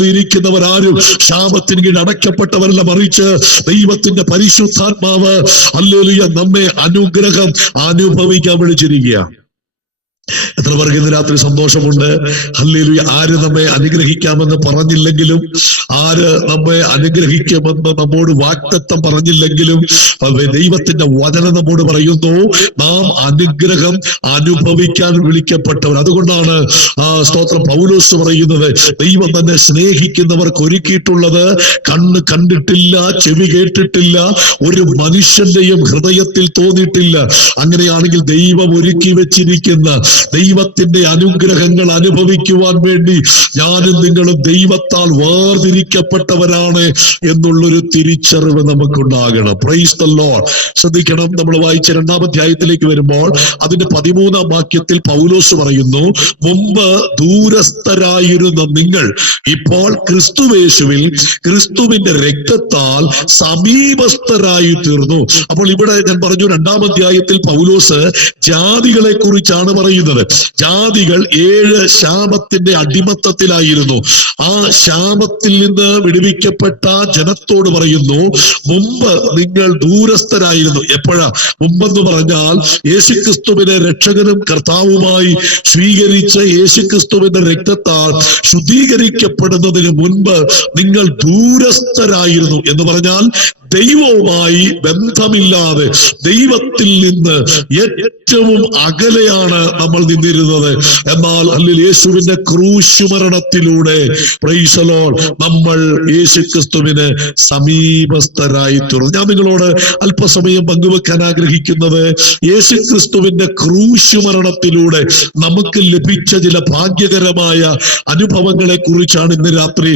ഇരിക്കുന്നവരാരും ശാപത്തിന് കീഴ് അടയ്ക്കപ്പെട്ടവരല്ല, മറിച്ച് ദൈവത്തിന്റെ പരിശുദ്ധാത്മാവ് ഹല്ലേലൂയ നമ്മെ അനുഗ്രഹം അനുഭവിക്കാൻ വിളിച്ചിരിക്കുക. എത്ര പേർക്ക് ഇന്ന് രാത്രി സന്തോഷമുണ്ട്? ഹല്ലേലൂയ. ആര് നമ്മെ അനുഗ്രഹിക്കാമെന്ന് പറഞ്ഞില്ലെങ്കിലും, ആര് നമ്മെ അനുഗ്രഹിക്കുമെന്ന് നമ്മോട് വാഗ്ദത്തം പറഞ്ഞില്ലെങ്കിലും, ദൈവത്തിന്റെ വചനം നമ്മോട് പറയുന്നു, നാം അനുഗ്രഹം അനുഭവിക്കാൻ വിളിക്കപ്പെട്ടവർ. അതുകൊണ്ടാണ് സ്തോത്രം പൗലോസ് പറയുന്നത്, ദൈവം തന്നെ സ്നേഹിക്കുന്നവർക്ക് ഒരുക്കിയിട്ടുള്ളത് കണ്ണ് കണ്ടിട്ടില്ല, ചെവി കേട്ടിട്ടില്ല, ഒരു മനുഷ്യന്റെയും ഹൃദയത്തിൽ തോന്നിയിട്ടില്ല. അങ്ങനെയാണെങ്കിൽ ദൈവം ഒരുക്കി വെച്ചിരിക്കുന്ന ദൈവത്തിന്റെ അനുഗ്രഹങ്ങൾ അനുഭവിക്കുവാൻ വേണ്ടി ഞാനും നിങ്ങളും ദൈവത്താൽ വേർതിരിക്കപ്പെട്ടവരാണ് എന്നുള്ളൊരു തിരിച്ചറിവ് നമുക്കുണ്ടാകണം. Praise the Lord. ശ്രദ്ധിക്കണം, നമ്മൾ വായിച്ച 2-ാം അധ്യായത്തിലേക്ക് വരുമ്പോൾ അതിന്റെ 13-ാം വാക്യത്തിൽ പൗലോസ് പറയുന്നു, മുമ്പ് ദൂരസ്ഥരായിരുന്ന നിങ്ങൾ ഇപ്പോൾ ക്രിസ്തുവേശുവിൽ ക്രിസ്തുവിന്റെ രക്തത്താൽ സമീപസ്ഥരായി തീർന്നു. അപ്പോൾ ഇവിടെ ഞാൻ പറഞ്ഞു, 2-ാം അധ്യായത്തിൽ പൗലോസ് ജാതികളെ കുറിച്ചാണ് പറയുന്നത്. ജാതികൾ 7 ശാപത്തിന്റെ അടിമത്തത്തിലായിരുന്നു. ആ ശാപത്തിൽ നിന്ന് വിടുവിക്കപ്പെട്ട ജനത്തോട് പറയുന്നു, മുമ്പ് നിങ്ങൾ ദൂരസ്ഥരായിരുന്നു. എപ്പോഴാ മുമ്പെന്ന് പറഞ്ഞാൽ, യേശുക്രിസ്തുവിനെ രക്ഷകനും കർത്താവുമായി സ്വീകരിച്ച യേശുക്രിസ്തുവിന്റെ രക്തത്താൽ ശുദ്ധീകരിക്കപ്പെടുന്നതിന് മുൻപ് നിങ്ങൾ ദൂരസ്ഥരായിരുന്നു എന്ന് പറഞ്ഞാൽ ദൈവവുമായി ബന്ധമില്ലാതെ, ദൈവത്തിൽ നിന്ന് ഏറ്റവും അകലെയാണ് നമ്മൾ നിന്നിരുന്നത്. എന്നാൽ യേശുവിന്റെ ക്രൂശുമരണത്തിലൂടെ പ്രൈസ് ദി ലോർഡ് നമ്മൾ യേശുക്രിസ്തുവിന് സമീപസ്ഥരായി തീർന്നു. ഞാൻ നിങ്ങളോട് അല്പസമയം പങ്കുവെക്കാൻ ആഗ്രഹിക്കുന്നത്, യേശുക്രിസ്തുവിന്റെ ക്രൂശുമരണത്തിലൂടെ നമുക്ക് ലഭിച്ച ചില ഭാഗ്യകരമായ അനുഭവങ്ങളെ കുറിച്ചാണ് ഇന്ന് രാത്രി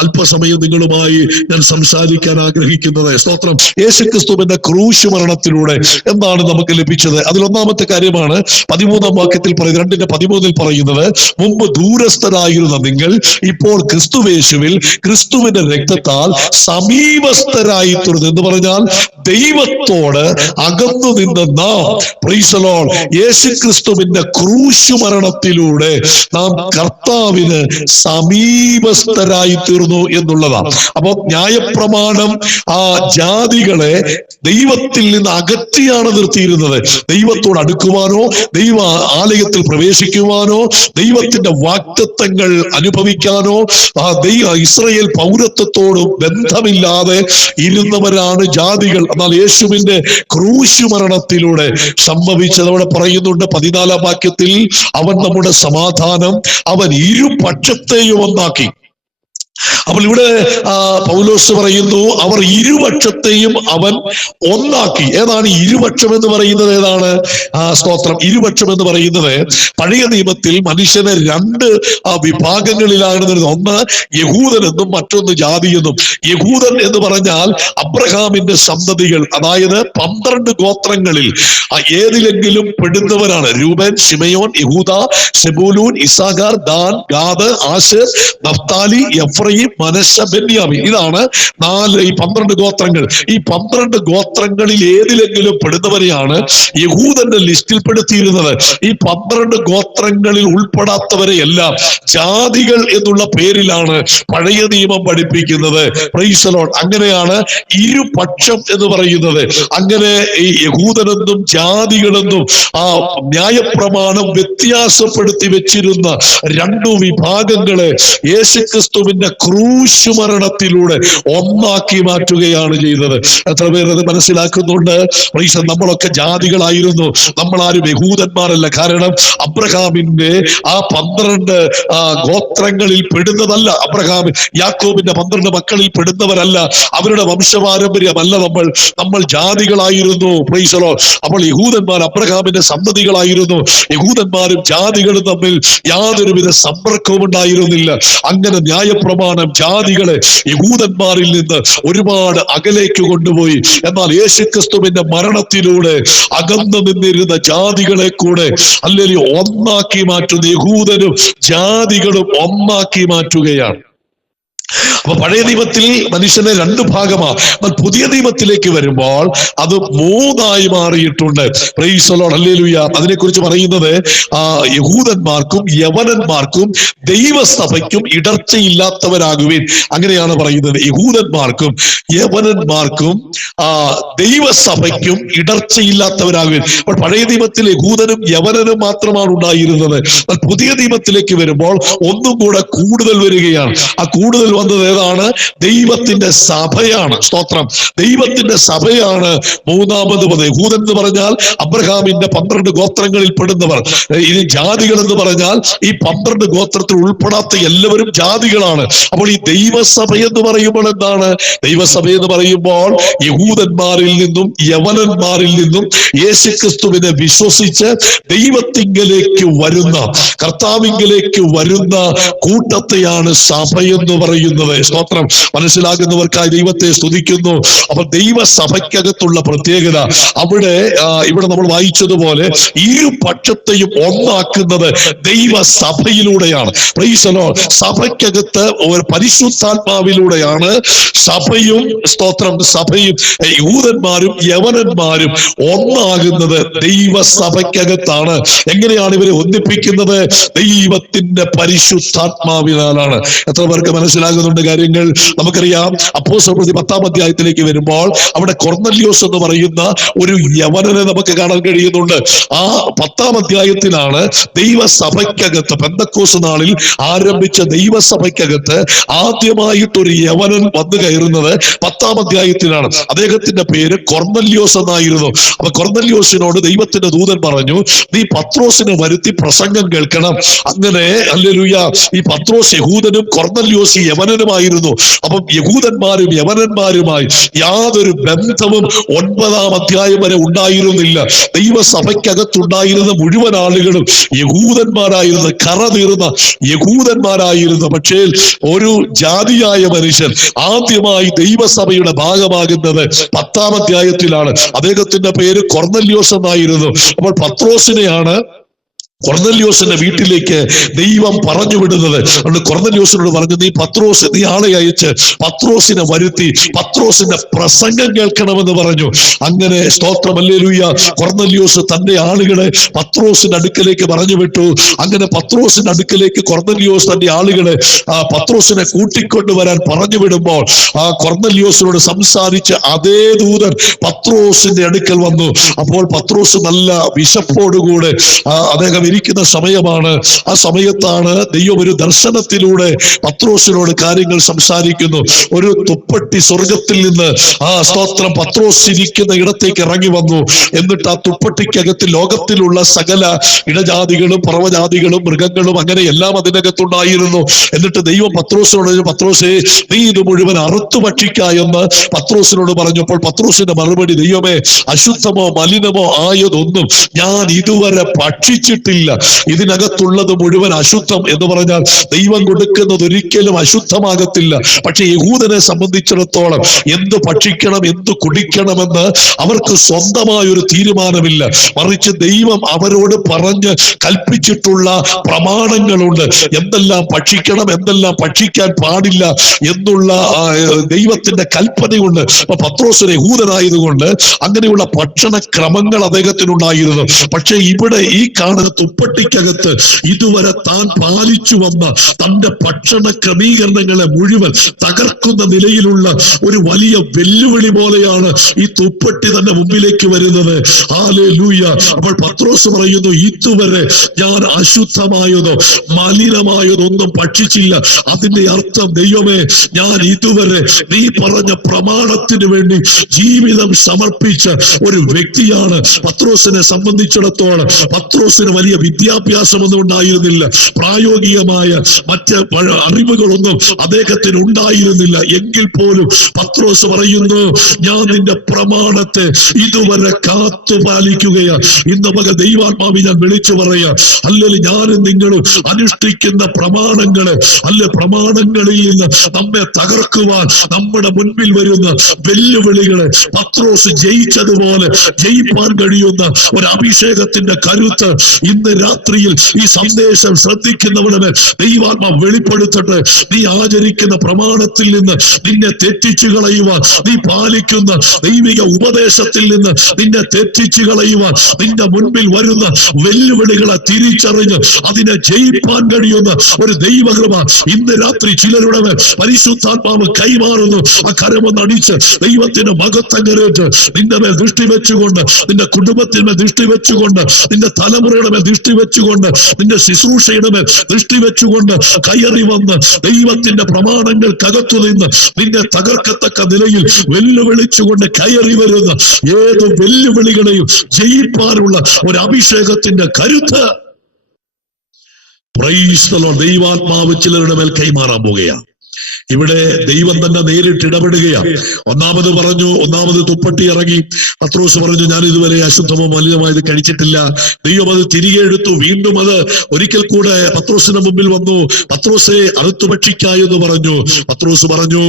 അല്പസമയം നിങ്ങളുമായി ഞാൻ സംസാരിക്കാൻ ആഗ്രഹിക്കുന്നത്. സ്തോത്രം. യേശുക്രിസ്തുവിന്റെ ക്രൂശുമരണത്തിലൂടെ എന്താണ് നമുക്ക് ലഭിച്ചത്? അതിലൊന്നാമത്തെ കാര്യമാണ് 13-ാം വാക്യത്തിൽ പറയുന്നത്, 2:13 പറയുന്നത്, മുമ്പ് ദൂരസ്ഥരായിരുന്ന നിങ്ങൾ ഇപ്പോൾ ക്രിസ്തുവേശുവിൽ ക്രിസ്തുവിന്റെ രക്തത്താൽ സമീപസ്ഥരായി തീർന്നു എന്ന് പറഞ്ഞാൽ ദൈവത്തോട് അകന്നു നിന്ന് നാം പ്രൈസ് ദി ലോർഡ് യേശുക്രിസ്തുവിന്റെ ക്രൂശുമരണത്തിലൂടെ നാം കർത്താവിന് സമീപസ്ഥരായി തീർന്നു എന്നുള്ളതാണ്. അപ്പൊ ന്യായപ്രമാണം ജാതികളെ ദൈവത്തിൽ നിന്ന് അകറ്റിയാണ് നിർത്തിയിരുന്നത്. ദൈവത്തോട് അടുക്കുവാനോ, ദൈവ ആലയത്തിൽ പ്രവേശിക്കുവാനോ, ദൈവത്തിന്റെ വാഗ്ദത്തങ്ങൾ അനുഭവിക്കാനോ, ഇസ്രായേൽ പൗരത്വത്തോട് ബന്ധമില്ലാതെ ഇരുന്നവരാണ് ജാതികൾ. എന്നാൽ യേശുവിന്റെ ക്രൂശുമരണത്തിലൂടെ സംഭവിച്ചത് അവിടെ പറയുന്നുണ്ട് 14-ാം വാക്യത്തിൽ, അവൻ നമ്മുടെ സമാധാനം, അവൻ ഇരുപക്ഷത്തെയും ഒന്നാക്കി. അപ്പോൾ ഇവിടെ പൗലോസ് പറയുന്നു, അവർ ഇരുപക്ഷത്തെയും അവൻ ഒന്നാക്കി. ഏതാണ് ഇരുപക്ഷം എന്ന് പറയുന്നത്? ഏതാണ്? സ്തോത്രം. ഇരുപക്ഷം എന്ന് പറയുന്നത് പഴയ നിയമത്തിൽ മനുഷ്യനെ 2 വിഭാഗങ്ങളിലായിരുന്നത്. ഒന്ന് യഹൂദൻ എന്നും മറ്റൊന്ന് ജാതി എന്നും. യഹൂദൻ എന്ന് പറഞ്ഞാൽ അബ്രഹാമിന്റെ സന്തതികൾ, അതായത് 12 ഗോത്രങ്ങളിൽ ഏതിലെങ്കിലും പെടുന്നവരാണ്. രൂബൻ, ശിമയോൻ, യഹൂദ, Zebulun, Issachar, Dan, Gad, Asher, Naphtali, Ephraim, Manasseh, Benjamin. ഇതാണ് 12 ഗോത്രങ്ങൾ. ഈ 12 ഗോത്രങ്ങളിൽ ഏതിലെങ്കിലും പെടുന്നവരെയാണ് യഹൂദന്റെ ലിസ്റ്റിൽ പെടുത്തിയിരുന്നത്. ഈ 12 ഗോത്രങ്ങളിൽ ഉൾപ്പെടാത്തവരെ എല്ലാം ജാതികൾ എന്നുള്ള പേരിലാണ് പഴയ നിയമം പഠിപ്പിക്കുന്നത്. Price the Lord. അങ്ങനെയാണ് ഇരുപക്ഷം എന്ന് പറയുന്നത്. അങ്ങനെ ഈ യഹൂദനെന്നും ജാതികളെന്നും ന്യായപ്രമാണം വ്യത്യാസപ്പെടുത്തി വെച്ചിരുന്ന 2 വിഭാഗങ്ങളെ യേശുക്രിസ്തുവിന്റെ ക്രൂശുമരണത്തിലൂടെ ഒന്നാക്കി മാറ്റുകയാണ് ചെയ്തത്. എത്ര പേർ അത് മനസ്സിലാക്കുന്നുണ്ട്? നമ്മളൊക്കെ ജാതികളായിരുന്നു, നമ്മളാരും യഹൂദന്മാരല്ല. കാരണം അബ്രഹാമിന്റെ 12 ഗോത്രങ്ങളിൽ പെടുന്നതല്ല. യാക്കോബിന്റെ 12 മക്കളിൽ പെടുന്നവരല്ല. അവരുടെ വംശപാരമ്പര്യമല്ല നമ്മൾ ജാതികളായിരുന്നു. Price the Lord. അപ്പോൾ യഹൂദന്മാർ അബ്രഹാമിന്റെ സന്തതികളായിരുന്നു. യഹൂദന്മാരും ജാതികളും തമ്മിൽ യാതൊരുവിധ സമ്പർക്കവും ഉണ്ടായിരുന്നില്ല. അങ്ങനെ ന്യായപ്രമാണം തീരുമാനം ജാതികളെ യഹൂദന്മാരിൽ നിന്ന് ഒരുപാട് അകലേക്ക് കൊണ്ടുപോയി. എന്നാൽ യേശുക്രിസ്തുവിന്റെ മരണത്തിലൂടെ അകന്നു നിന്നിരുന്ന ജാതികളെ കൂടെ അല്ലെങ്കിൽ ഒന്നാക്കി മാറ്റുന്ന യഹൂദനും ജാതികളും ഒന്നാക്കി മാറ്റുകയാണ്. അപ്പൊ പഴയ നിയമത്തിൽ മനുഷ്യനെ രണ്ട് ഭാഗമാണ്. എന്നാൽ പുതിയ നിയമത്തിലേക്ക് വരുമ്പോൾ അത് മൂന്നായി മാറിയിട്ടുണ്ട്. Price the Lord, hallelujah. അതിനെക്കുറിച്ച് പറയുന്നത് യഹൂദന്മാർക്കും യവനന്മാർക്കും ദൈവസഭയ്ക്കും ഇടർച്ചയില്ലാത്തവരാകുവിൻ, അങ്ങനെയാണ് പറയുന്നത്. യഹൂദന്മാർക്കും യവനന്മാർക്കും ദൈവസഭയ്ക്കും ഇടർച്ചയില്ലാത്തവരാകുവിൻ. അപ്പോൾ പഴയ നിയമത്തിൽ യഹൂദനും യവനനും മാത്രമാണ് ഉണ്ടായിരുന്നത്. എന്നാൽ പുതിയ നിയമത്തിലേക്ക് വരുമ്പോൾ ഒന്നും കൂടെ കൂടുതൽ വരികയാണ്. ആ കൂടുതൽ വന്നത് ഏതാണ്? ദൈവത്തിന്റെ സഭയാണ്. സ്തോത്രം. ദൈവത്തിന്റെ സഭയാണ് മൂന്നാമത് വന്നത്. യഹൂദൻ എന്ന് പറഞ്ഞാൽ അബ്രഹാമിന്റെ 12 ഗോത്രങ്ങളിൽ പെടുന്നവർ. ഇനി ജാതികൾ എന്ന് പറഞ്ഞാൽ ഈ 12 ഗോത്രത്തിൽ ഉൾപ്പെടാത്ത എല്ലാവരും ജാതികളാണ്. അപ്പോൾ ഈ ദൈവസഭ എന്ന് പറയുമ്പോൾ എന്താണ്? ദൈവസഭ എന്ന് പറയുമ്പോൾ യഹൂദന്മാരിൽ നിന്നും യവനന്മാരിൽ നിന്നും യേശുക്രിസ്തുവിനെ വിശ്വസിച്ച് ദൈവത്തിങ്കലേക്ക് വരുന്ന, കർത്താവിങ്കലേക്ക് വരുന്ന കൂട്ടത്തെയാണ് സഭ എന്ന് പറയുന്നത്. സ്തോത്രം. മനസ്സിലാകുന്നവർക്കായി ദൈവത്തെ സ്തുതിക്കുന്നു. അപ്പോൾ ദൈവസഭയ്ക്കകത്തുള്ള പ്രത്യേകത ഇവിടെ നമ്മൾ വായിച്ചതുപോലെ ഇരുപക്ഷത്തെയും ഒന്നാക്കുന്നത് ദൈവസഭയിലൂടെയാണ്. Praise the Lord. സഭയ്ക്കകത്ത് ഒരു പരിശുദ്ധാത്മാവിലൂടെയാണ് സഭയും, സ്തോത്രം, സഭയും യഹൂദന്മാരും യവനന്മാരും ഒന്നാകുന്നത് ദൈവസഭയ്ക്കകത്താണ്. എങ്ങനെയാണ് ഇവരെ ഒന്നിപ്പിക്കുന്നത്? ദൈവത്തിന്റെ പരിശുദ്ധാത്മാവിനാലാണ്. എത്ര പേർക്ക് മനസ്സിലാകുന്നുണ്ട് കാര്യങ്ങൾ? നമുക്കറിയാം, അപ്പോസ്തലപ്രവൃത്തി 10-ാം അധ്യായത്തിലേക്ക് വരുമ്പോൾ അവിടെ കൊർന്നല്യോസ് എന്ന് പറയുന്ന ഒരു യവനനെ നമുക്ക് കാണാൻ കഴിയുന്നുണ്ട്. ആ 10-ാം അധ്യായത്തിലാണ് ദൈവസഭയ്ക്കകത്ത്, പെന്തക്കോസ്ത് നാളിൽ ആരംഭിച്ച ദൈവസഭയ്ക്കകത്ത് ആദ്യമായിട്ടൊരു യവനൻ വന്നു കയറുന്നത് 10-ാം അധ്യായത്തിലാണ്. അദ്ദേഹത്തിന്റെ പേര് കൊർന്നല്യോസ് എന്നായിരുന്നു. അപ്പൊ കൊർന്നല്യോസിനോട് ദൈവത്തിന്റെ ദൂതൻ പറഞ്ഞു, നീ പത്രോസിനെ വരുത്തി പ്രസംഗം കേൾക്കണം. അങ്ങനെ ഹല്ലേലൂയ, ഈ പത്രോസ് യഹൂദനും കൊർന്നല്യോസ് യവനനുമായിരുന്നു. അപ്പം യഹൂദന്മാരും യവനന്മാരുമായി യാതൊരു ബന്ധവും 9-ാം അധ്യായം വരെ ഉണ്ടായിരുന്നില്ല. ദൈവസഭയ്ക്കകത്തുണ്ടായിരുന്ന മുഴുവൻ ആളുകളും യഹൂദന്മാരായിരുന്നു, കറ തീർന്ന യഹൂദന്മാരായിരുന്നു. പക്ഷേ ഒരു ജാതിയായ മനുഷ്യൻ ആദ്യമായി ദൈവസഭയുടെ ഭാഗമാകുന്നത് 10-ാം അധ്യായത്തിലാണ്. അദ്ദേഹത്തിന്റെ പേര് കൊർന്നല്യോസ് എന്നായിരുന്നു. അപ്പോൾ പത്രോസിനെയാണ് കൊർന്നല്യോസിന്റെ വീട്ടിലേക്ക് ദൈവം പറഞ്ഞു വിടുന്നത്. അതുകൊണ്ട് കൊർന്നല്യോസിനോട് പറഞ്ഞു, നീ ആളെ അയച്ച് പത്രോസിനെ വരുത്തി പത്രോസിന്റെ പ്രസംഗം കേൾക്കണമെന്ന് പറഞ്ഞു. അങ്ങനെ സ്തോത്രം, ഹല്ലേലൂയ, കൊർന്നല്യോസ് തന്റെ ആളുകളെ പത്രോസിന്റെ അടുക്കലേക്ക് പറഞ്ഞു വിട്ടു. അങ്ങനെ പത്രോസിന്റെ അടുക്കലേക്ക് കൊർന്നല്യോസ് തന്റെ ആളുകളെ പത്രോസിനെ കൂട്ടിക്കൊണ്ടുവരാൻ പറഞ്ഞു വിടുമ്പോൾ കൊർന്നല്യോസിനോട് സംസാരിച്ച് അതേ ദൂതൻ പത്രോസിന്റെ അടുക്കൽ വന്നു. അപ്പോൾ പത്രോസ് നല്ല വിശപ്പോടുകൂടെ അദ്ദേഹം ഇരിക്കുന്ന സമയമാണ്. ആ സമയത്താണ് ദൈവം ഒരു ദർശനത്തിലൂടെ പത്രോസിനോട് കാര്യങ്ങൾ സംസാരിക്കുന്നു. ഒരു തുപ്പട്ടി സ്വർഗത്തിൽ നിന്ന് സ്തോത്രം പത്രോസ് ഇരിക്കുന്ന ഇടത്തേക്ക് ഇറങ്ങി വന്നു. എന്നിട്ട് ആ തുപ്പട്ടിക്കകത്ത് ലോകത്തിലുള്ള സകല ഇടജാതികളും പറവജാതികളും മൃഗങ്ങളും അങ്ങനെ എല്ലാം അതിനകത്തുണ്ടായിരുന്നു. എന്നിട്ട് ദൈവം പത്രോസിനോട്, പത്രോസേ, നീ ഇത് മുഴുവൻ അറുത്തു ഭക്ഷിക്ക എന്ന് പത്രോസിനോട് പറഞ്ഞപ്പോൾ പത്രോസിന്റെ മറുപടി, ദൈവമേ, അശുദ്ധമോ മലിനമോ ആയതൊന്നും ഞാൻ ഇതുവരെ ഭക്ഷിച്ചിട്ടില്ല. ഇതിനകത്തുള്ളത് മുഴുവൻ അശുദ്ധം എന്ന് പറഞ്ഞാൽ ദൈവം കൊടുക്കുന്നത് ഒരിക്കലും അശുദ്ധമാകത്തില്ല. പക്ഷെ യഹൂദനെ സംബന്ധിച്ചിടത്തോളം എന്ത് ഭക്ഷിക്കണം, എന്ത് കുടിക്കണമെന്ന് അവർക്ക് സ്വന്തമായൊരു തീരുമാനമില്ല. മറിച്ച് ദൈവം അവരോട് പറഞ്ഞ് കൽപ്പിച്ചിട്ടുള്ള പ്രമാണങ്ങളുണ്ട്. എന്തെല്ലാം ഭക്ഷിക്കണം, എന്തെല്ലാം ഭക്ഷിക്കാൻ പാടില്ല എന്നുള്ള ദൈവത്തിന്റെ കൽപ്പനയുണ്ട്. പത്രോസ് യഹൂദനായതുകൊണ്ട് അങ്ങനെയുള്ള ഭക്ഷണക്രമങ്ങൾ അദ്ദേഹത്തിനുണ്ടായിരുന്നു. പക്ഷെ ഇവിടെ ഈ കാണുന്ന തുപ്പട്ടിക്കകത്ത് ഇതുവരെ താൻ പാലിച്ചു വന്ന തന്റെ ഭക്ഷണ ക്രമീകരണങ്ങളെ മുഴുവൻ തകർക്കുന്ന നിലയിലുള്ള ഒരു വലിയ വെല്ലുവിളി പോലെയാണ് ഈ തുപ്പട്ടി തന്റെ മുമ്പിലേക്ക് വരുന്നത്. ഹല്ലേലൂയ. അപ്പോൾ പത്രോസ് പറയുന്നു, ഇതുവരെ ഞാൻ അശുദ്ധമായതോ മലിനമായതോ ഒന്നും ഭക്ഷിച്ചില്ല. അതിന്റെ അർത്ഥം, ദൈവമേ, ഞാൻ ഇതുവരെ നീ പറഞ്ഞ പ്രമാണത്തിന് വേണ്ടി ജീവിതം സമർപ്പിച്ച ഒരു വ്യക്തിയാണ്. പത്രോസിനെ സംബന്ധിച്ചിടത്തോളം പത്രോസിന് വലിയ വിദ്യാഭ്യാസമൊന്നും ഉണ്ടായിരുന്നില്ല, പ്രായോഗികമായ മറ്റ് അറിവുകളൊന്നും അദ്ദേഹത്തിന് ഉണ്ടായിരുന്നില്ല. എങ്കിൽ പോലും പത്രോസ് പറയുന്നു, ഞാൻ നിന്റെ പ്രമാണത്തെ ഇതുവരെ കാത്തുപാലിക്കുകയാണ്. ഇന്ന് മക ദൈവാത്മാവി ഞാൻ വിളിച്ചു പറയാം, അല്ലെങ്കിൽ ഞാനും നിങ്ങളും അനുഷ്ഠിക്കുന്ന പ്രമാണങ്ങളിൽ നിന്ന് നമ്മെ തകർക്കുവാൻ നമ്മുടെ മുൻപിൽ വരുന്ന വെല്ലുവിളികളെ പത്രോസ് ജയിച്ചതുപോലെ ജയിപ്പാൻ കഴിയുന്ന ഒരു അഭിഷേകത്തിന്റെ കരുത്ത് ഇന്ന് രാത്രിയിൽ ഈ സന്ദേശം ശ്രദ്ധിക്കുന്നവരുടെ ദൈവാത്മാ വെളിപ്പെടുത്തട്ടെ. നീ ആചരിക്കുന്ന പ്രമാണത്തിൽ നിന്ന് നിന്നെ തെറ്റിച്ചു കളയുവാൻ, നീ പാലിക്കുന്ന ദൈവിക ഉപദേശത്തിൽ നിന്ന് നിന്നെ തെറ്റിച്ചു കളയുവാൻ, നിന്റെ മുൻപിൽ വരുന്ന വെല്ലുവിളികളെ തിരിച്ചറിഞ്ഞ് അതിനെ ജയിപ്പാൻ കഴിയുന്ന ഒരു ദൈവകൃപ ഇന്ന് രാത്രി ചിലരുടെ മേൽ പരിശുദ്ധാത്മാവ് കൈമാറുന്നു. ആ കരമൊന്ന് അടിച്ച് ദൈവത്തിന്റെ മഹത്വം കരേറ്റ് നിന്റെ മേൽ ദൃഷ്ടി വെച്ചുകൊണ്ട്, നിന്റെ കുടുംബത്തിന്മേൽ ദൃഷ്ടി വെച്ചുകൊണ്ട്, നിന്റെ തലമുറയുടെ മേൽ ദൃഷ്ടി വെച്ചുകൊണ്ട്, നിന്റെ ശുശ്രൂഷയുടെ മേൽ ദൃഷ്ടി വെച്ചുകൊണ്ട് കയറി വന്ന് ദൈവത്തിന്റെ പ്രമാണങ്ങൾക്കകത്തു നിന്ന് നിന്നെ തകർക്കത്തക്ക നിലയിൽ വെല്ലുവിളിച്ചുകൊണ്ട് കയറി വരുന്ന ഏത് വെല്ലുവിളികളെയും ജയിപ്പാനുള്ള ഒരു അഭിഷേകത്തിന്റെ കരുത്ത് പ്രൈസ് ദി ലോർഡ് ദൈവാത്മാവ് ചിലരുടെ മേൽ കൈമാറാൻ പോകുകയാണ്. ഇവിടെ ദൈവം തന്നെ നേരിട്ട് ഇടപെടുകയാണ്. ഒന്നാമത് തുപ്പട്ടി ഇറങ്ങി. പത്രോസ് പറഞ്ഞു, ഞാൻ ഇതുവരെ അശുദ്ധമോ മലിനമായത് കഴിച്ചിട്ടില്ല. ദൈവം അത് തിരികെ എടുത്തു. വീണ്ടും അത് ഒരിക്കൽ കൂടെ പത്രോസിന്റെ മുമ്പിൽ വന്നു. പത്രോസെ അറുത്തു ഭക്ഷിക്കായി എന്ന് പറഞ്ഞു. പത്രോസ് പറഞ്ഞു,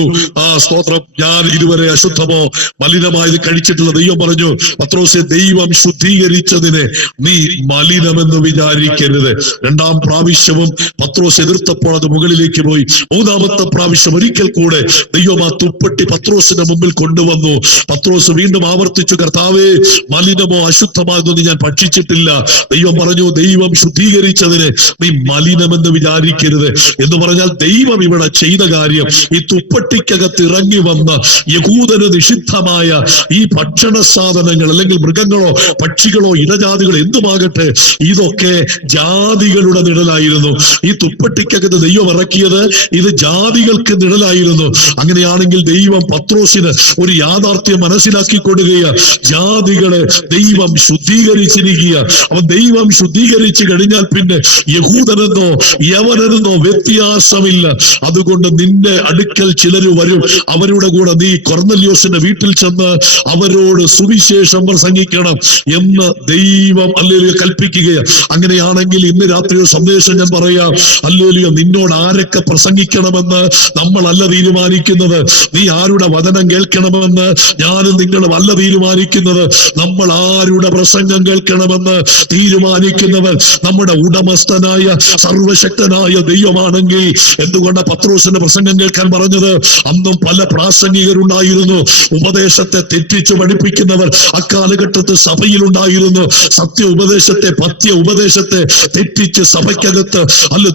സ്തോത്രം, ഞാൻ ഇതുവരെ അശുദ്ധമോ മലിനമായത് കഴിച്ചിട്ടില്ല. ദൈവം പറഞ്ഞു, പത്രോസെ, ദൈവം ശുദ്ധീകരിച്ചതിനെ നീ മലിനമെന്ന് വിചാരിക്കരുത്. രണ്ടാം പ്രാവശ്യവും പത്രോസ് എതിർത്തപ്പോൾ അത് മുകളിലേക്ക് പോയി. മൂന്നാമത്തെ പ്രാവശ്യം ഒരിക്കൽ കൂടെ ദൈവം ആ തുപ്പട്ടി പത്രോസിന്റെ മുമ്പിൽ കൊണ്ടുവന്നു. പത്രോസ് വീണ്ടും ആവർത്തിച്ചു, കർത്താവേ, മലിനമോ അശുദ്ധമാകുന്നത് ഞാൻ ഭക്ഷിച്ചിട്ടില്ല. ദൈവം പറഞ്ഞു, ദൈവം ശുദ്ധീകരിച്ചതിനെ നീ മലിനമെന്ന് വിചാരിക്കരുത് എന്ന് പറഞ്ഞാൽ ദൈവം ഇവിടെ ചെയ്ത കാര്യം, ഈ തുപ്പട്ടിക്കകത്ത് ഇറങ്ങി വന്ന യഹൂദന് നിഷിദ്ധമായ ഈ ഭക്ഷണ സാധനങ്ങൾ, അല്ലെങ്കിൽ മൃഗങ്ങളോ പക്ഷികളോ ഇടജാതികളോ എന്തുമാകട്ടെ, ഇതൊക്കെ ജാതികളുടെ നിഴലായിരുന്നു. ഈ തുപ്പട്ടിക്കകത്ത് ദൈവം ഇറക്കിയത് ഇത് ജാതികൾക്ക് നിഴലായിരുന്നു. അങ്ങനെയാണെങ്കിൽ ദൈവം പത്രോസിന് ഒരു യാഥാർത്ഥ്യം മനസ്സിലാക്കി കൊടുക്കുക, ജാതികളെ ദൈവം ശുദ്ധീകരിച്ചിരിക്കുക. അവൻ ദൈവം ശുദ്ധീകരിച്ചു കഴിഞ്ഞാൽ പിന്നെ യഹൂദനെന്നോ യവനെന്നോ വ്യത്യാസമില്ല. അതുകൊണ്ട് നിന്റെ അടുക്കൽ ചിലർ വരും, അവരുടെ കൂടെ നീ കൊർന്നല്യോസിന്റെ വീട്ടിൽ ചെന്ന് അവരോട് സുവിശേഷം പ്രസംഗിക്കണം എന്ന് ദൈവം ഹല്ലേലൂയ കൽപ്പിക്കുകയാണ്. അങ്ങനെയാണെങ്കിൽ ഇന്ന് രാത്രി ഒരു സന്ദേശം ഞാൻ പറയാം. ഹല്ലേലൂയ, നിന്നോട് ആരൊക്കെ പ്രസംഗിക്കണമെന്ന് നമ്മളല്ല തീരുമാനിക്കുന്നത്. നീ ആരുടെ വചനം കേൾക്കണമെന്ന് ഞാനും നിങ്ങളും അല്ല തീരുമാനിക്കുന്നത്. നമ്മൾ ആരുടെ പ്രസംഗം കേൾക്കണമെന്ന് തീരുമാനിക്കുന്നവർ നമ്മുടെ ഉടമസ്ഥനായ സർവശക്തനായ ദൈവമാണെങ്കിൽ എന്തുകൊണ്ട് പത്രോസിന്റെ പ്രസംഗം കേൾക്കാൻ പറഞ്ഞത്? അന്നും പല പ്രാസംഗികരുണ്ടായിരുന്നു, ഉപദേശത്തെ തെറ്റിച്ചു പഠിപ്പിക്കുന്നവർ അക്കാലഘട്ടത്തിൽ സഭയിലുണ്ടായിരുന്നു. സത്യ ഉപദേശത്തെ പത്യ ഉപദേശത്തെ തെറ്റിച്ച് സഭയ്ക്കകത്ത്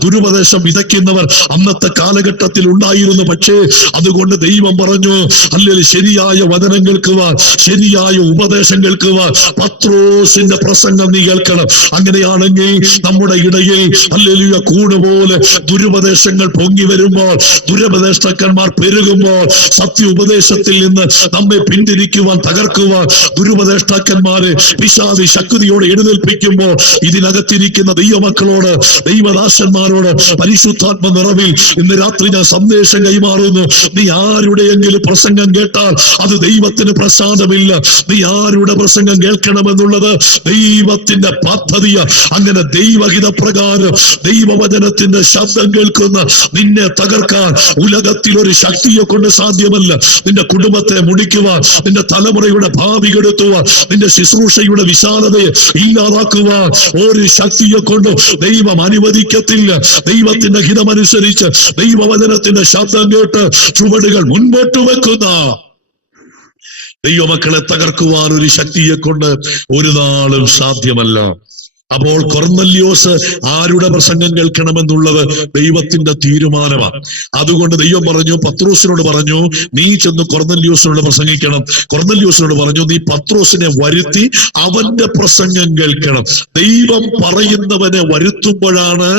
ദുരുപദേശം വിതയ്ക്കുന്നവർ അന്നത്തെ കാലഘട്ടത്തിൽ ഉണ്ടായിരുന്നു. പക്ഷേ അതുകൊണ്ട് ദൈവം പറഞ്ഞു, അല്ലെങ്കിൽ ശരിയായ വചനം കേൾക്കുവാൻ, ശരിയായ ഉപദേശം കേൾക്കുവാൻ പത്രോസിന്റെ പ്രസംഗം നീ കേൾക്കണം. അങ്ങനെയാണെങ്കിൽ നമ്മുടെ ഇടയിൽ ഹല്ലേലൂയ കൂടുപോലെ ദുരുപദേശങ്ങൾ പൊങ്ങി വരുമ്പോൾ, ദുരുപദേഷ്ടക്കന്മാർ പെരുകുമ്പോൾ, സത്യ ഉപദേശത്തിൽ നിന്ന് നമ്മെ പിന്തിരിക്കുവാൻ, തകർക്കുവാൻ ദുരുപദേഷ്ടാക്കന്മാരെ പിശാചി ശക്തിയോടെ എഴുന്നേൽപ്പിക്കുമ്പോൾ, ഇതിനകത്തിരിക്കുന്ന ദൈവമക്കളോട്, ദൈവദാസന്മാരോട് പരിശുദ്ധാത്മ നിറവിൽ ഇന്ന് രാത്രി ഞാൻ സന്ദേശം കൈമാറുന്നു. നീ ആരുടെയെങ്കിലും പ്രസംഗം കേട്ടാൽ അത് ദൈവത്തിന് പ്രസാദമില്ല. നീ ആരുടെ പ്രസംഗം കേൾക്കണമെന്നുള്ളത് ദൈവത്തിന്റെ പദ്ധതിയ. അങ്ങനെ ദൈവഹിത പ്രകാരം ദൈവവചനത്തിന്റെ ശബ്ദം കേൾക്കുന്ന നിന്നെ തകർക്കാൻ ഉലകത്തിൽ ഒരു ശക്തിയെ കൊണ്ട് സാധ്യമല്ല. നിന്റെ കുടുംബത്തെ മുടിക്കുവാൻ, നിന്റെ തലമുറയുടെ ഭാവി കെടുത്തുവാൻ, നിന്റെ ശുശ്രൂഷയുടെ വിശാലതയെ ഇല്ലാതാക്കുവാൻ ഒരു ശക്തിയെ കൊണ്ടും ദൈവം അനുവദിക്കത്തില്ല. ദൈവത്തിന്റെ ഹിതമനുസരിച്ച് ദൈവവചനത്തിന്റെ ശബ്ദം കേട്ട് ചുവടുകൾ മുൻപോട്ട് വെക്കുന്ന ദൈവമക്കളെ തകർക്കുവാൻ ഒരു ശക്തിയെ കൊണ്ട് ഒരു നാളും സാധ്യമല്ല. അപ്പോൾ കൊർന്നല്യോസ് ആരുടെ പ്രസംഗം കേൾക്കണമെന്നുള്ളത് ദൈവത്തിന്റെ തീരുമാനമാണ്. അതുകൊണ്ട് ദൈവം പറഞ്ഞു, പത്രോസിനോട് പറഞ്ഞു, നീ ചെന്ന് കൊർന്നല്യോസിനോട് പ്രസംഗിക്കണം. കൊർന്നല്യോസിനോട് പറഞ്ഞു, നീ പത്രോസിനെ വരുത്തി അവന്റെ പ്രസംഗം കേൾക്കണം. ദൈവം പറയുന്നവനെ വരുത്തുമ്പോഴാണ്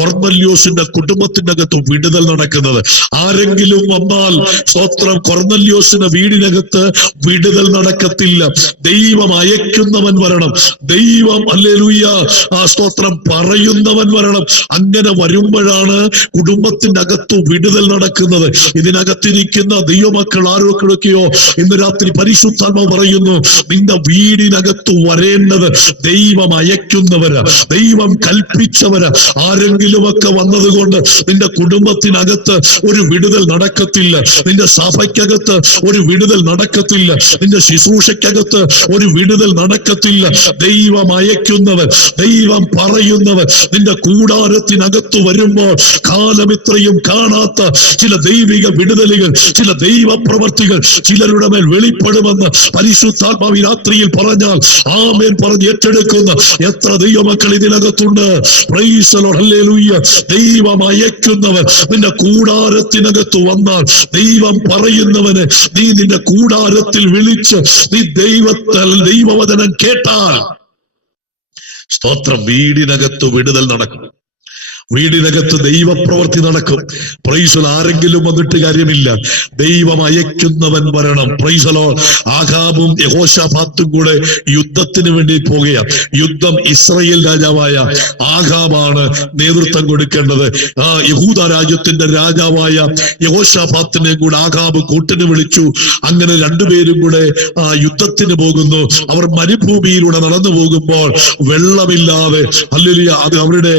കൊർന്നല്യോസിന്റെ കുടുംബത്തിന്റെ അകത്ത് വിടുതൽ നടക്കുന്നത്. ആരെങ്കിലും വന്നാൽ സ്തോത്രം, കൊർന്നല്യോസിന്റെ വീടിനകത്ത് വിടുതൽ നടക്കത്തില്ല. ദൈവം അയക്കുന്നവൻ വരണം. ദൈവം ഹല്ലേലൂയ സ്തോത്രം പറയുന്നവൻ വരണം. അങ്ങനെ വരുമ്പോഴാണ് കുടുംബത്തിന്റെ അകത്ത് വിടുതൽ നടക്കുന്നത്. ഇതിനകത്തിരിക്കുന്ന ദൈവമക്കൾ ആരോഗ്യമൊക്കെയോ ഇന്ന് രാത്രി പരിശുദ്ധാത്മാവ് പറയുന്നു, നിന്റെ വീടിനകത്ത് വരേണ്ടത് ദൈവം അയക്കുന്നവര്, ദൈവം കൽപ്പിച്ചവര്. ആരെങ്കിലുമൊക്കെ വന്നതുകൊണ്ട് നിന്റെ കുടുംബത്തിനകത്ത് ഒരു വിടുതൽ നടക്കത്തില്ല. നിന്റെ സഭയ്ക്കകത്ത് ഒരു വിടുതൽ നടക്കത്തില്ല. നിന്റെ ശുശ്രൂഷയ്ക്കകത്ത് ഒരു വിടുതൽ നടക്കത്തില്ല. ദൈവം അയക്കുന്നവൻ, ദൈവം പറയുന്നവൻ നിന്റെ കൂടാരത്തിനകത്ത് വരുമ്പോൾ കാലം ഇത്രയും കാണാത്ത ചില ദൈവിക വിടുതലുകൾ, ചില ദൈവ പ്രവർത്തികൾ ചിലരുടെ മേൽ വെളിപ്പെടുമെന്ന് പരിശുദ്ധാത്മാവ് രാത്രിയിൽ പറഞ്ഞാൽ ആമേൻ പറഞ്ഞ് ഏറ്റെടുക്കുന്ന എത്ര ദൈവമക്കൾ ഇതിനകത്തുണ്ട്. Price the Lord, hallelujah. ദൈവം അയക്കുന്നവൻ നിന്റെ കൂടാരത്തിനകത്ത് വന്നാൽ, ദൈവം പറയുന്നവനെ നീ നിന്റെ കൂടാരത്തിൽ വിളിച്ച് നീ ദൈവവചനം കേട്ടാൽ, സ്തോത്രം, വീടിനകത്ത് വിടുതൽ നടക്കും. വീടിനകത്ത് ദൈവപ്രവൃത്തി നടക്കും. Praise the Lord. ആരെങ്കിലും വന്നിട്ട് കാര്യമില്ല, ദൈവം അയക്കുന്നവൻ വരണം. Praise the Lord. ആഹാബും യഹോശാഫാത്തും കൂടെ യുദ്ധത്തിന് വേണ്ടി പോകുകയാണ്. യുദ്ധം ഇസ്രായേൽ രാജാവായ ആഹാബാണ് നേതൃത്വം കൊടുക്കേണ്ടത്. യഹൂദ രാജ്യത്തിന്റെ രാജാവായ യഹോശാഫാത്തിനെ കൂടെ ആഹാബ് കൂട്ടിന് വിളിച്ചു. അങ്ങനെ രണ്ടുപേരും കൂടെ യുദ്ധത്തിന് പോകുന്നു. അവർ മരുഭൂമിയിലൂടെ നടന്നു പോകുമ്പോൾ വെള്ളമില്ലാതെ, ഹല്ലേലൂയ, അത് അവരുടെ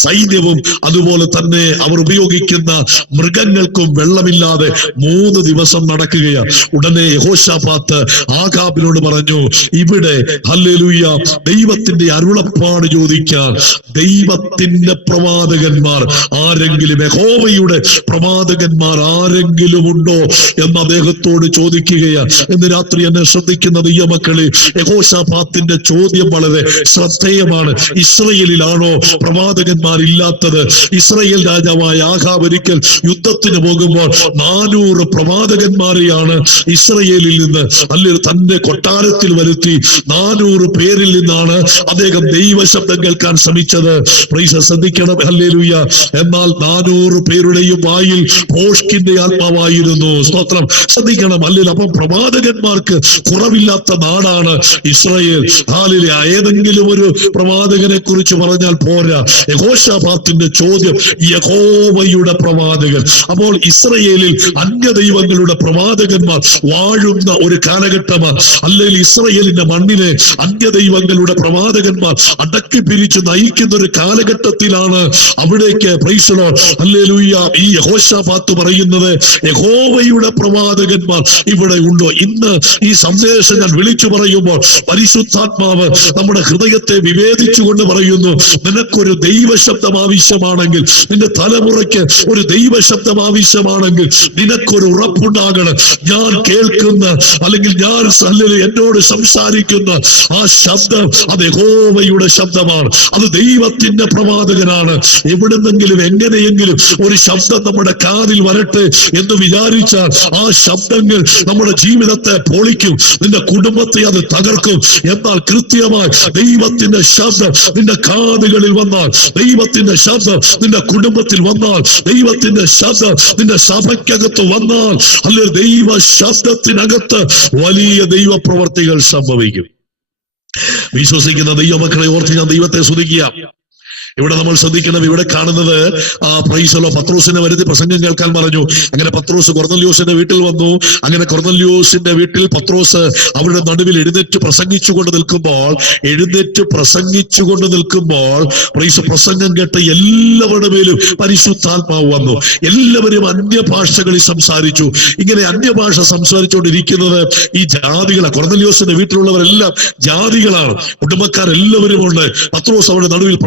സൈന്യവും അതുപോലെ തന്നെ അവർ ഉപയോഗിക്കുന്ന മൃഗങ്ങൾക്കും വെള്ളമില്ലാതെ 3 ദിവസം നടക്കുകയാണ്. ഉടനെ യഹോശാഫാത്ത് ആഹാബിനോട് പറഞ്ഞു, ഇവിടെ ഹല്ലേലൂയ ദൈവത്തിന്റെ അരുളപ്പാട് ചോദിക്കാൻ ദൈവത്തിന്റെ പ്രവാചകന്മാർ ആരെങ്കിലും, യഹോവയുടെ പ്രവാചകന്മാർ ആരെങ്കിലും ഉണ്ടോ എന്ന് അദ്ദേഹത്തോട് ചോദിക്കുകയാണ്. ഇന്ന് രാത്രി എന്നെ ശ്രദ്ധിക്കുന്ന ദൈവമക്കളെ, യഹോശാഫാത്തിന്റെ ചോദ്യം വളരെ ശ്രദ്ധേയമാണ്. ഇസ്രായേലിലാണോ പ്രവാചകന്മാർ ഇല്ലാത്തത്? ഇസ്രായേൽ രാജാവായ ആഹാബ് ഒരിക്കൽ യുദ്ധത്തിന് പോകുമ്പോൾ 400 പ്രവാചകന്മാരെയാണ് ഇസ്രായേലിൽ നിന്ന് തന്റെ കൊട്ടാരത്തിൽ വരുത്തി. 400 പേരിൽ നിന്നാണ് അദ്ദേഹം ദൈവശബ്ദം കേൾക്കാൻ ശ്രമിച്ചത്. ശ്രദ്ധിക്കണം, ഹല്ലേലൂയ. എന്നാൽ 400 പേരുടെയും വായിൽ ഭോഷ്കിന്റെ ആത്മാവായിരുന്നു. സ്തോത്രം, ശ്രദ്ധിക്കണം, ഹല്ലേലൂയ. അപ്പം പ്രവാചകന്മാർക്ക് കുറവില്ലാത്ത നാടാണ് ഇസ്രായേൽ. ഹാലേലൂയ. ഏതെങ്കിലും ഒരു പ്രവാചകനെ കുറിച്ച് പറഞ്ഞാൽ പോരാ. യഹോശാഫാത്തിന്റെ ചോദ്യം, യഹോവയുടെ പ്രവാചകൻ. അപ്പോൾ ഇസ്രായേലിൽ അന്യദൈവങ്ങളുടെ പ്രവാചകന്മാർ വാഴുന്ന ഒരു കാലഘട്ടമാണ്. അല്ലെങ്കിൽ ഇസ്രായേലിന്റെ മണ്ണിലെ അന്യദൈവങ്ങളുടെ പ്രവാചകന്മാർ അടക്കി പിരിച്ച് നയിക്കുന്ന ഒരു കാലഘട്ടത്തിലാണ് അവിടേക്ക്, പ്രൈസ് ദി ലോർഡ്, ഹല്ലേലൂയ, ഈ യഹോശാഫാത്ത് പറയുന്നത്, യഹോവയുടെ പ്രവാചകന്മാർ ഇവിടെ ഉണ്ടോ? ഇന്ന് ഈ സന്ദേശം ഞാൻ വിളിച്ചു പറയുമ്പോൾ പരിശുദ്ധാത്മാവ് നമ്മുടെ ഹൃദയത്തെ വിവേചിച്ചുകൊണ്ട് പറയുന്നു, നിനക്കൊരു ദൈവശബ്ദം ആവശ്യമാണെങ്കിൽ, നിന്റെ തലമുറയ്ക്ക് ഒരു ദൈവശബ്ദം ആവശ്യമാണെങ്കിൽ നിനക്കൊരു ഉറപ്പുണ്ടാകണം. ഞാൻ കേൾക്കുന്ന, അല്ലെങ്കിൽ ഞാൻ എന്നോട് സംസാരിക്കുന്ന ആ ശബ്ദം അത് യഹോവയുടെ ശബ്ദമാണ്. അത് ദൈവത്തിന്റെ പ്രവാചകനാണ്. എവിടുന്നെങ്കിലും എങ്ങനെയെങ്കിലും ഒരു ശബ്ദം നമ്മുടെ കാതിൽ വരട്ടെ എന്ന് വിചാരിച്ചാൽ ആ ശബ്ദങ്ങൾ നമ്മുടെ ജീവിതത്തെ പൊളിക്കും, നിന്റെ കുടുംബത്തെ അത് തകർക്കും. എന്നാൽ കൃത്യമായി ദൈവത്തിന്റെ ശബ്ദം നിന്റെ കാതുകളിൽ വന്നാൽ, ദൈവത്തിന്റെ ശബ്ദം നിന്റെ കുടുംബത്തിൽ വന്നാൽ, ദൈവത്തിന്റെ ശബ്ദം നിന്റെ സഭയ്ക്കകത്ത് വന്നാൽ, അല്ലെങ്കിൽ ദൈവ ശബ്ദത്തിനകത്ത് വലിയ ദൈവ പ്രവർത്തികൾ സംഭവിക്കും. വിശ്വസിക്കുന്ന ദൈവമക്കളെ ഓർത്ത് ഞാൻ ദൈവത്തെ സ്തുതിക്കുക. ഇവിടെ നമ്മൾ ശ്രദ്ധിക്കണം, ഇവിടെ കാണുന്നത് പ്രൈസ് ദി ലോർഡ്, പത്രോസിനെ വരുത്തി പ്രസംഗം കേൾക്കാൻ പറഞ്ഞു. അങ്ങനെ പത്രോസ് കൊർന്നല്യോസിന്റെ വീട്ടിൽ വന്നു. അങ്ങനെ കൊർന്നല്യോസിന്റെ വീട്ടിൽ പത്രോസ് അവരുടെ നടുവിൽ എഴുന്നേറ്റ് പ്രസംഗിച്ചുകൊണ്ട് നിൽക്കുമ്പോൾ പ്രൈസ് പ്രസംഗം കേട്ട് എല്ലാവരുടെ മേലും പരിശുദ്ധാത്മാവ് വന്നു. എല്ലാവരും അന്യഭാഷകളിൽ സംസാരിച്ചു. ഇങ്ങനെ അന്യഭാഷ സംസാരിച്ചുകൊണ്ടിരിക്കുന്നത് ഈ ജാതികളാണ്. കൊർന്നല്യോസിന്റെ വീട്ടിലുള്ളവരെല്ലാം ജാതികളാണ്, കുടുംബക്കാരെല്ലാവരും ഉണ്ട്. പത്രോസ് അവരുടെ നടുവിൽ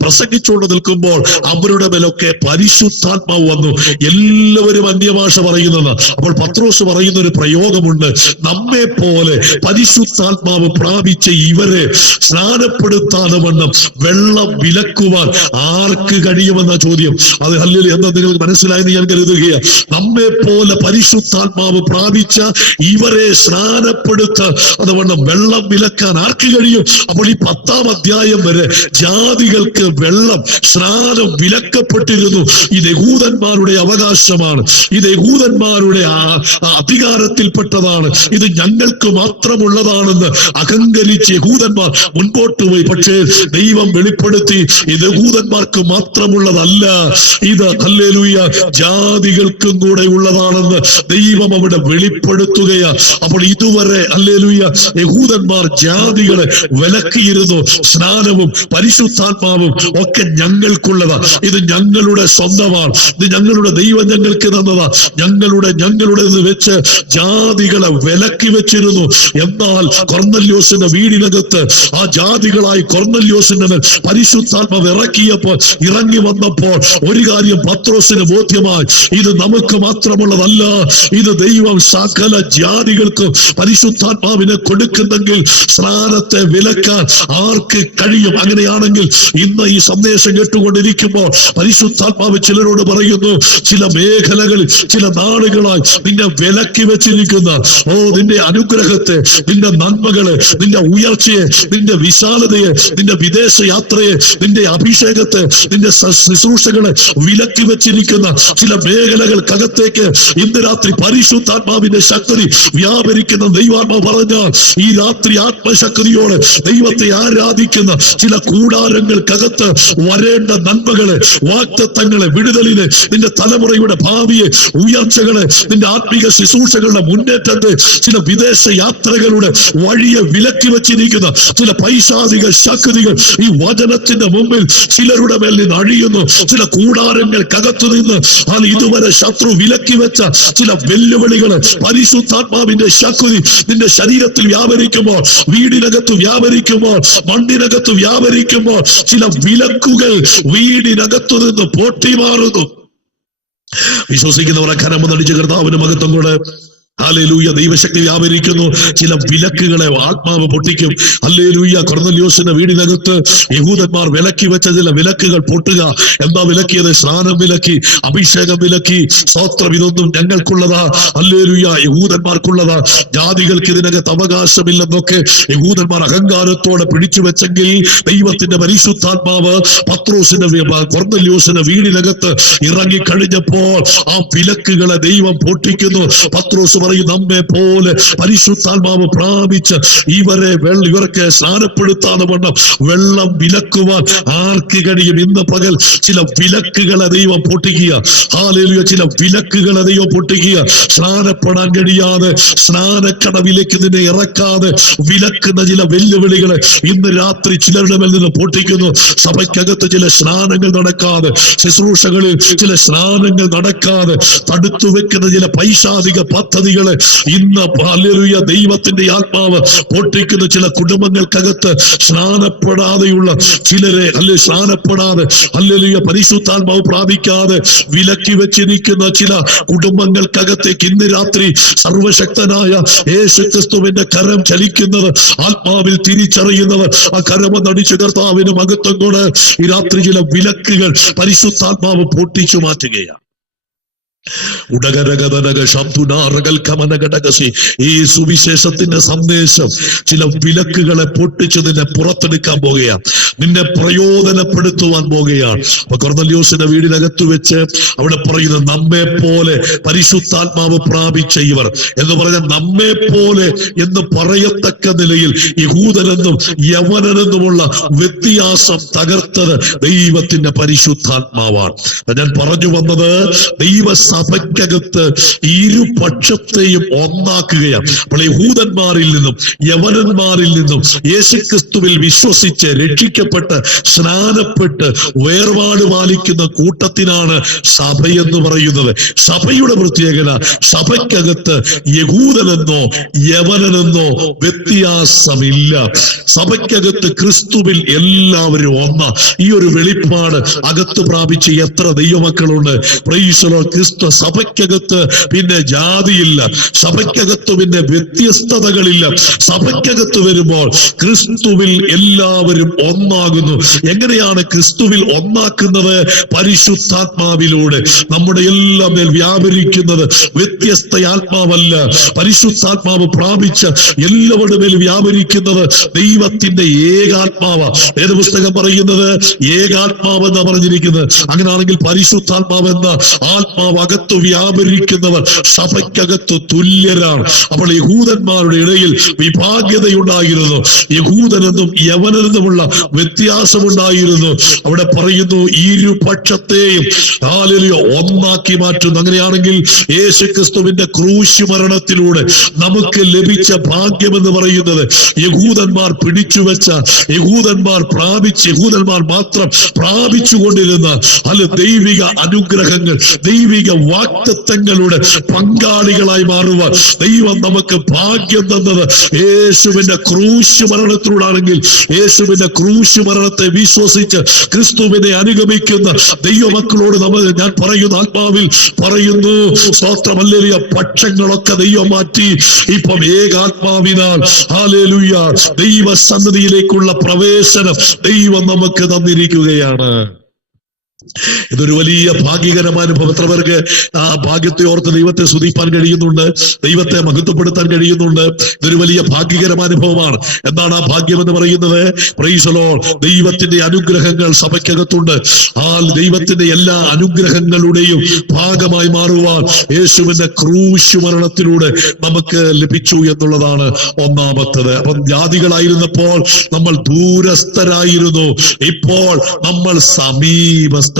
പ്രസംഗിച്ചുകൊണ്ട് നിൽക്കുമ്പോൾ അവരുടെ മേലൊക്കെ പരിശുദ്ധാത്മാവ് വന്നു. എല്ലാവരും അന്യഭാഷ പറയുന്നത്. അപ്പോൾ പത്രോസ് പറയുന്ന ഒരു പ്രയോഗമുണ്ട്, നമ്മെ പോലെ പരിശുദ്ധാത്മാവ് പ്രാപിച്ച ഇവരെ സ്നാനപ്പെടുത്താതെ വണ്ണം വെള്ളം വിലക്കുവാൻ ആർക്ക് കഴിയുമെന്ന ചോദ്യം. അത് ഹല്ലേലൂയ എന്ന് നിങ്ങൾ മനസ്സിലായെന്ന് ഞാൻ കരുതുകയാണ്. നമ്മെ പോലെ പരിശുദ്ധാത്മാവ് പ്രാപിച്ച ഇവരെ സ്നാനപ്പെടുത്താതെ വണ്ണം വെള്ളം വിലക്കാൻ ആർക്ക് കഴിയും? അപ്പോൾ ഈ 10-ാം അധ്യായം വരെ ജാതികൾ ജാതികൾക്ക് വെള്ളം സ്നാനം വിലക്കപ്പെട്ടിരുന്നു. ഇത് യഹൂദന്മാരുടെ അവകാശമാണ്, ഇത് യഹൂദന്മാരുടെ അധികാരത്തിൽപ്പെട്ടതാണ്, ഇത് ഞങ്ങൾക്ക് മാത്രമുള്ളതാണെന്ന് അഹങ്കരിച്ച് യഹൂദന്മാർ മുൻപോട്ട് പോയി. പക്ഷേ ദൈവം വെളിപ്പെടുത്തി ഇത് യഹൂദന്മാർക്ക് മാത്രമുള്ളതല്ല, ഇത് ഹല്ലേലൂയ ജാതികൾക്കും കൂടെ ഉള്ളതാണെന്ന് ദൈവം അവിടെ വെളിപ്പെടുത്തുകയാ. അപ്പോൾ ഇതുവരെ ഹല്ലേലൂയ യഹൂദന്മാർ ജാതികളെ വിലക്കിയിരുന്നു. സ്നാനവും പരിശുദ്ധാത്മാവും ഒക്കെ ഞങ്ങൾക്കുള്ളതാ, ഇത് ഞങ്ങളുടെ സ്വന്തമാണ്, ഇത് ഞങ്ങളുടെ ദൈവം ഞങ്ങൾക്ക് തന്നതാ, ഞങ്ങളുടെ വെച്ച് ജാതികളെ വിലക്കി വെച്ചിരുന്നു. എന്നാൽ കൊർന്നല്യോസിന്റെ വീടിനകത്ത് ആ ജാതികളായി കൊർന്നല്യോസിന്റെ മേൽ പരിശുദ്ധാത്മാവ് ഇറങ്ങി വന്നപ്പോൾ ഒരു കാര്യം പത്രോസിന് ബോധ്യമായി, ഇത് നമുക്ക് മാത്രമുള്ളതല്ല, ഇത് ദൈവം സകല ജാതികൾക്കും പരിശുദ്ധാത്മാവിനെ കൊടുക്കുന്നെങ്കിൽ സ്നാനത്തെ വിലക്കാൻ ആർക്ക് കഴിയും? അങ്ങനെയാണെങ്കിൽ ഇന്ന് ഈ സന്ദേശം കേട്ടുകൊണ്ടിരിക്കുമ്പോൾ പരിശുദ്ധാത്മാവ് ചിലരോട് പറയുന്നു, ചില മേഖലകളിൽ ചില നാളുകളായി നിന്നെ വിലക്കി വെച്ചിരിക്കുന്ന നിന്റെ അനുഗ്രഹത്തെ, നിന്റെ നന്മകളെ, നിന്റെ ഉയർച്ചയെ, നിന്റെ വിശാലതയെ, നിന്റെ വിദേശ യാത്രയെ, നിന്റെ അഭിഷേകത്തെ, നിന്റെ ശുശ്രൂഷകളെ വിലക്കി വെച്ചിരിക്കുന്ന ചില മേഖലകൾക്കകത്തേക്ക് ഇന്ന് രാത്രി പരിശുദ്ധാത്മാവിന്റെ ശക്തി വ്യാപരിക്കുന്ന ദൈവാത്മാവ് പറഞ്ഞാൽ ഈ രാത്രി ആത്മശക്തിയോടെ ദൈവത്തെ ആരാധിക്കുന്ന ചില കൂടാരങ്ങൾക്കകത്ത് വരേണ്ട നന്മകളെ, വാഗ്ദത്തങ്ങളെ, വിടുതലിനെ, നിന്റെ തലമുറയുടെ ഭാവിയെ, ഉയർച്ചകളെ, നിന്റെ ആത്മീക ശുശ്രൂഷകളുടെ മുന്നേറ്റത്തെ, ചില വിദേശ യാത്രകളുടെ വഴിയെ വിലക്കി വെച്ചിരിക്കുന്ന ചില പൈശാചിക ശക്തികൾ ഈ വചനത്തിന്റെ മുമ്പിൽ ചിലരുടെ മേൽ നിന്ന് അഴിയുന്നു. ചില കൂടാരങ്ങൾക്കകത്തു നിന്ന് ഇതുവരെ ശത്രു വിലക്കി വെച്ച ചില വെല്ലുവിളികള് പരിശുദ്ധാത്മാവിന്റെ ശക്തി നിന്റെ ശരീരത്തിൽ വ്യാപരിക്കുമ്പോൾ, വീടിനകത്ത് വ്യാപരിക്കുമ്പോൾ, മണ്ണിനകത്ത് വ്യാപരിക്കുമ്പോൾ ചില വിലക്കുകൾ വീടിനകത്തു നിന്ന് പൊട്ടിമാറുന്നു. വിശ്വസിക്കുന്നവരെ കരമൊന്നടിച്ച് കർത്താവിന് മഹത്വം കൂടെ. ഹല്ലേലൂയ. ദൈവശക്തി വ്യാപരിക്കുന്നു. ചില വിലക്കുകളെ ആത്മാവ് പൊട്ടിക്കും. ഹല്ലേലൂയ. കൊർന്നല്യോസിന്റെ വീടിനകത്ത് യഹൂദന്മാർ വിലക്കി വെച്ച ചില വിലക്കുകൾ പൊട്ടുക. എന്താ വിലക്കിയത്? സ്നാനം വിലക്കി, അഭിഷേകം വിലക്കി. സ്തോത്രം. ഇതൊന്നും ഞങ്ങൾക്കുള്ളതാ, ഹല്ലേലൂയ യഹൂദന്മാർക്കുള്ളതാ, ജാതികൾക്ക് ഇതിനകത്ത് അവകാശമില്ലെന്നൊക്കെ യഹൂദന്മാർ അഹങ്കാരത്തോടെ പിടിച്ചു വെച്ചെങ്കിൽ ദൈവത്തിന്റെ പരിശുദ്ധാത്മാവ് പത്രോസിന്റെ കൊർന്നല്യോസിന്റെ വീടിനകത്ത് ഇറങ്ങിക്കഴിഞ്ഞപ്പോൾ ആ വിലക്കുകളെ ദൈവം പൊട്ടിക്കുന്നു. പത്രോസ് പറയും, നമ്മെ പോലെ പരിശുദ്ധാത്മാവ് പ്രാപിച്ച് ഇവർക്ക് സ്നാനപ്പെടുത്താതെ വണ്ണം വെള്ളം വിലക്കുവാൻ ആർക്ക് കഴിയും? ഇന്ന് പകൽ ചില വിലക്കുകളെ ദൈവം പൊട്ടിക്കുക. ഹല്ലേലൂയ. ചില വിലക്കുകളെ ദൈവം പൊട്ടിക്കുക. സ്നാനപ്പെടാൻ കഴിയാതെ, സ്നാനക്കടവിലേക്ക് നിന്നെ ഇറക്കാതെ വിലക്കുന്ന ചില വെല്ലുവിളികളെ ഇന്ന് രാത്രി ചിലരുടെ മേൽ നിന്ന് പൊട്ടിക്കുന്നു. സഭയ്ക്കകത്ത് ചില സ്നാനങ്ങൾ നടക്കാതെ, ശുശ്രൂഷകളിൽ ചില സ്നാനങ്ങൾ നടക്കാതെ തടുത്തു വെക്കുന്ന ചില പൈശാചിക പദ്ധതികളെ ഇന്ന് ഹല്ലേലൂയ ദൈവത്തിന്റെ ആത്മാവ് പൊട്ടിക്കുന്ന ചില കുടുംബങ്ങൾക്കകത്ത് സ്നാനപ്പെടാതെയുള്ള ചിലരെ സ്നാനപ്പെടാതെ ഹല്ലേലൂയ പരിശുദ്ധാത്മാവ് പ്രാപിക്കാതെ വിലക്കി വെച്ചിരിക്കുന്ന ചില കുടുംബങ്ങൾക്കകത്തേക്ക് ഇന്ന് രാത്രി സർവശക്തനായ യേശുക്രിസ്തുവിന്റെ കരം ചലിക്കുന്നത് ആത്മാവിൽ തിരിച്ചറിയുന്നവർ ആ കരമൊന്നടിച്ച് കർത്താവിന് മഹത്വം കൊണ്ട് ഈ രാത്രി ചില വിലക്കുകൾ പരിശുദ്ധാത്മാവ് പൊട്ടിച്ചു മാറ്റുകയാണ്. ഈ സുവിശേഷത്തിന്റെ സന്ദേശം ചില വിലക്കുകളെ പൊട്ടിച്ച് നിന്നെ പുറത്തെടുക്കാൻ പോകുകയാണ്, നിന്നെ പ്രയോജനപ്പെടുത്തുവാൻ പോകുകയാണ്. അപ്പൊ കൊർന്നല്യോസിന്റെ വീടിനകത്ത് വെച്ച് അവിടെ പറയുന്നത്, നമ്മെ പോലെ പരിശുദ്ധാത്മാവ് പ്രാപിച്ച ഇവർ എന്ന് പറഞ്ഞാൽ നമ്മെ പോലെ എന്ന് പറയത്തക്ക നിലയിൽ യഹൂദനെന്നും യവനനെന്നുമുള്ള വ്യത്യാസം തകർത്തത് ദൈവത്തിന്റെ പരിശുദ്ധാത്മാവാണ്. ഞാൻ പറഞ്ഞു വന്നത്, ദൈവസഭയ്ക്കകത്ത് ഇരുപക്ഷത്തെയും ഒന്നാക്കുകയാണ്. അപ്പോൾ യഹൂദന്മാരിൽ നിന്നും യവനന്മാരിൽ നിന്നും യേശുക്രിസ്തുവിൽ വിശ്വസിച്ച് രക്ഷിക്കപ്പെട്ട് സ്നാനപ്പെട്ട് വേർപാട് പാലിക്കുന്ന കൂട്ടത്തിനാണ് സഭയെന്ന് പറയുന്നത്. സഭയുടെ പ്രത്യേകത, സഭയ്ക്കകത്ത് യഹൂദനെന്നോ യവനനെന്നോ വ്യത്യാസമില്ല. സഭയ്ക്കകത്ത് ക്രിസ്തുവിൽ എല്ലാവരും ഒന്ന. ഈ ഒരു വെളിപ്പാട് അകത്ത് പ്രാപിച്ച് എത്ര ദൈവമക്കളുണ്ട്? Price the Lord. ക്രിസ്തു സഭയ്ക്കകത്ത് പിന്നെ ജാതിയില്ല, സഭയ്ക്കകത്ത് പിന്നെ വ്യത്യസ്തതകളില്ല. സഭയ്ക്കകത്ത് വരുമ്പോൾ ക്രിസ്തുവിൽ എല്ലാവരും ഒന്നാകുന്നു. എങ്ങനെയാണ് ക്രിസ്തുവിൽ ഒന്നാക്കുന്നത്? പരിശുദ്ധാത്മാവിലൂടെ. നമ്മുടെ എല്ലാം മേൽ വ്യാപരിക്കുന്നത് വ്യത്യസ്ത ആത്മാവല്ല, പരിശുദ്ധാത്മാവ് പ്രാപിച്ച എല്ലാവരുടെ മേൽ വ്യാപരിക്കുന്നത് ദൈവത്തിന്റെ ഏകാത്മാവ. വേദപുസ്തകം പറയുന്നത് ഏകാത്മാവ് എന്നാ പറഞ്ഞിരിക്കുന്നത്. അങ്ങനെയാണെങ്കിൽ പരിശുദ്ധാത്മാവ് എന്ന ആത്മാവ് അകത്ത് വ്യാപരിക്കുന്നവർ സഭയ്ക്കകത്ത് തുല്യരാണ്. അപ്പോൾ യഹൂദന്മാരുടെ ഇടയിൽ വിഭാഗ്യതയുണ്ടായിരുന്നു, യഹൂദനെന്നും യവനെന്നുമുള്ള വ്യത്യാസമുണ്ടായിരുന്നു. അവിടെ പറയുന്നു ഇരുപക്ഷത്തെയും ഒന്നാക്കി മാറ്റുന്നു. അങ്ങനെയാണെങ്കിൽ യേശുക്രിസ്തുവിന്റെ ക്രൂശ് മരണത്തിലൂടെ നമുക്ക് ലഭിച്ച ഭാഗ്യമെന്ന് പറയുന്നത് യഹൂദന്മാർ പിടിച്ചുവെച്ച, യഹൂദന്മാർ മാത്രം പ്രാപിച്ചുകൊണ്ടിരുന്ന ദൈവിക അനുഗ്രഹങ്ങൾ, ദൈവിക വാഗ്ദത്തങ്ങളുടെ പങ്കാളികളായി മാറുവാൻ ദൈവം നമുക്ക് ഭാഗ്യം തന്നത് യേശുവിന്റെ ക്രൂശ് മരണത്തിലൂടാണെങ്കിൽ, യേശുവിന്റെ ക്രൂശ് മരണത്തെ വിശ്വസിച്ച് ക്രിസ്തുവിനെ അനുഗമിക്കുന്ന ദൈവമക്കളോട് ഞാൻ പറയുന്നു, ആത്മാവിൽ പറയുന്നു, സ്തോത്രം, ഹല്ലേലൂയ. പക്ഷങ്ങളൊക്കെ ദൈവം മാറ്റി ഇപ്പം ഏകാത്മാവിനാൽ ഹല്ലേലൂയ ദൈവസന്നിധിയിലേക്കുള്ള പ്രവേശനം ദൈവം നമുക്ക് തന്നിരിക്കുകയാണ്. ഇതൊരു വലിയ ഭാഗ്യകരമായ അനുഭവം. എത്ര പേർക്ക് ആ ഭാഗ്യത്തെ ഓർത്ത് ദൈവത്തെ സ്തുതിപ്പാൻ കഴിയുന്നുണ്ട്, ദൈവത്തെ മഹത്വപ്പെടുത്താൻ കഴിയുന്നുണ്ട്? ഇതൊരു വലിയ ഭാഗ്യകരമായ അനുഭവമാണ്. എന്താണ് ആ ഭാഗ്യം എന്ന് പറയുന്നത്? Price the Lord. ദൈവത്തിന്റെ അനുഗ്രഹങ്ങൾ സഭയ്ക്കകത്തുണ്ട്. ആ ദൈവത്തിന്റെ എല്ലാ അനുഗ്രഹങ്ങളുടെയും ഭാഗമായി മാറുവാൻ യേശുവിന്റെ ക്രൂശ് മരണത്തിലൂടെ നമുക്ക് ലഭിച്ചു എന്നുള്ളതാണ് ഒന്നാമത്തത്. അപ്പം ജാതികളായിരുന്നപ്പോൾ നമ്മൾ ദൂരസ്ഥരായിരുന്നു, ഇപ്പോൾ നമ്മൾ സമീപസ്ഥരാണ്.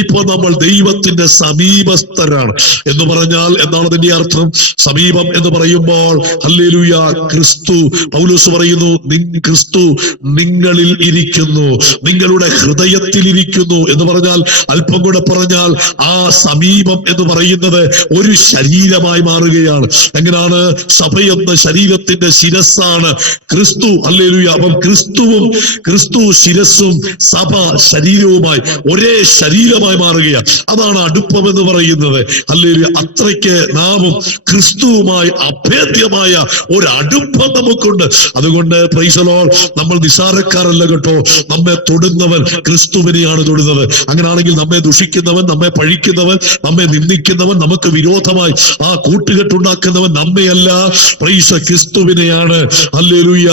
ഇപ്പോൾ നമ്മൾ ദൈവത്തിന്റെ സമീപസ്ഥരാണ് എന്ന് പറഞ്ഞാൽ എന്താണ് അതിന്റെ അർത്ഥം? സമീപം എന്ന് പറയുമ്പോൾ ഹല്ലേലൂയ, ക്രിസ്തു, പൗലോസ് പറയുന്നു, ക്രിസ്തു നിങ്ങളിൽ ഇരിക്കുന്നു, നിങ്ങളുടെ ഹൃദയത്തിൽ ഇരിക്കുന്നു എന്ന് പറഞ്ഞാൽ, അല്പം കൂടെ പറഞ്ഞാൽ ആ സമീപം എന്ന് പറയുന്നത് ഒരു ശരീരമായി മാറുകയാണ്. എങ്ങനെയാണ്? സഭയെന്ന ശരീരത്തിന്റെ ശിരസ്സാണ് ക്രിസ്തു. ഹല്ലേലൂയ. അപ്പം ക്രിസ്തു ശിരസ്സും സഭ ശരീരവുമായി ഒരേ ശരീരമായി മാറുകയാണ്. അതാണ് അടുപ്പം എന്ന് പറയുന്നത്. ഹല്ലേലൂയ. അത്രയ്ക്ക് നാമും ക്രിസ്തുവുമായി അഭേദ്യമായ ഒരു അടുപ്പം നമുക്കുണ്ട്. അതുകൊണ്ട് പ്രൈസ് ദി ലോർഡ്, നമ്മൾ നിസാരക്കാരല്ല കേട്ടോ. നമ്മെ തൊടുന്നവൻ ക്രിസ്തുവിനെയാണ് തൊടുന്നത്. അങ്ങനെയാണെങ്കിൽ നമ്മെ ദുഷിക്കുന്നവൻ, നമ്മെ പഴിക്കുന്നവൻ, നമ്മെ നിന്ദിക്കുന്നവൻ, നമുക്ക് വിരോധമായി ആ കൂട്ടുകെട്ടുണ്ടാക്കുന്നവൻ നമ്മെയല്ല, പ്രൈസ് ക്രിസ്തുവിനെയാണ് ഹല്ലേലൂയ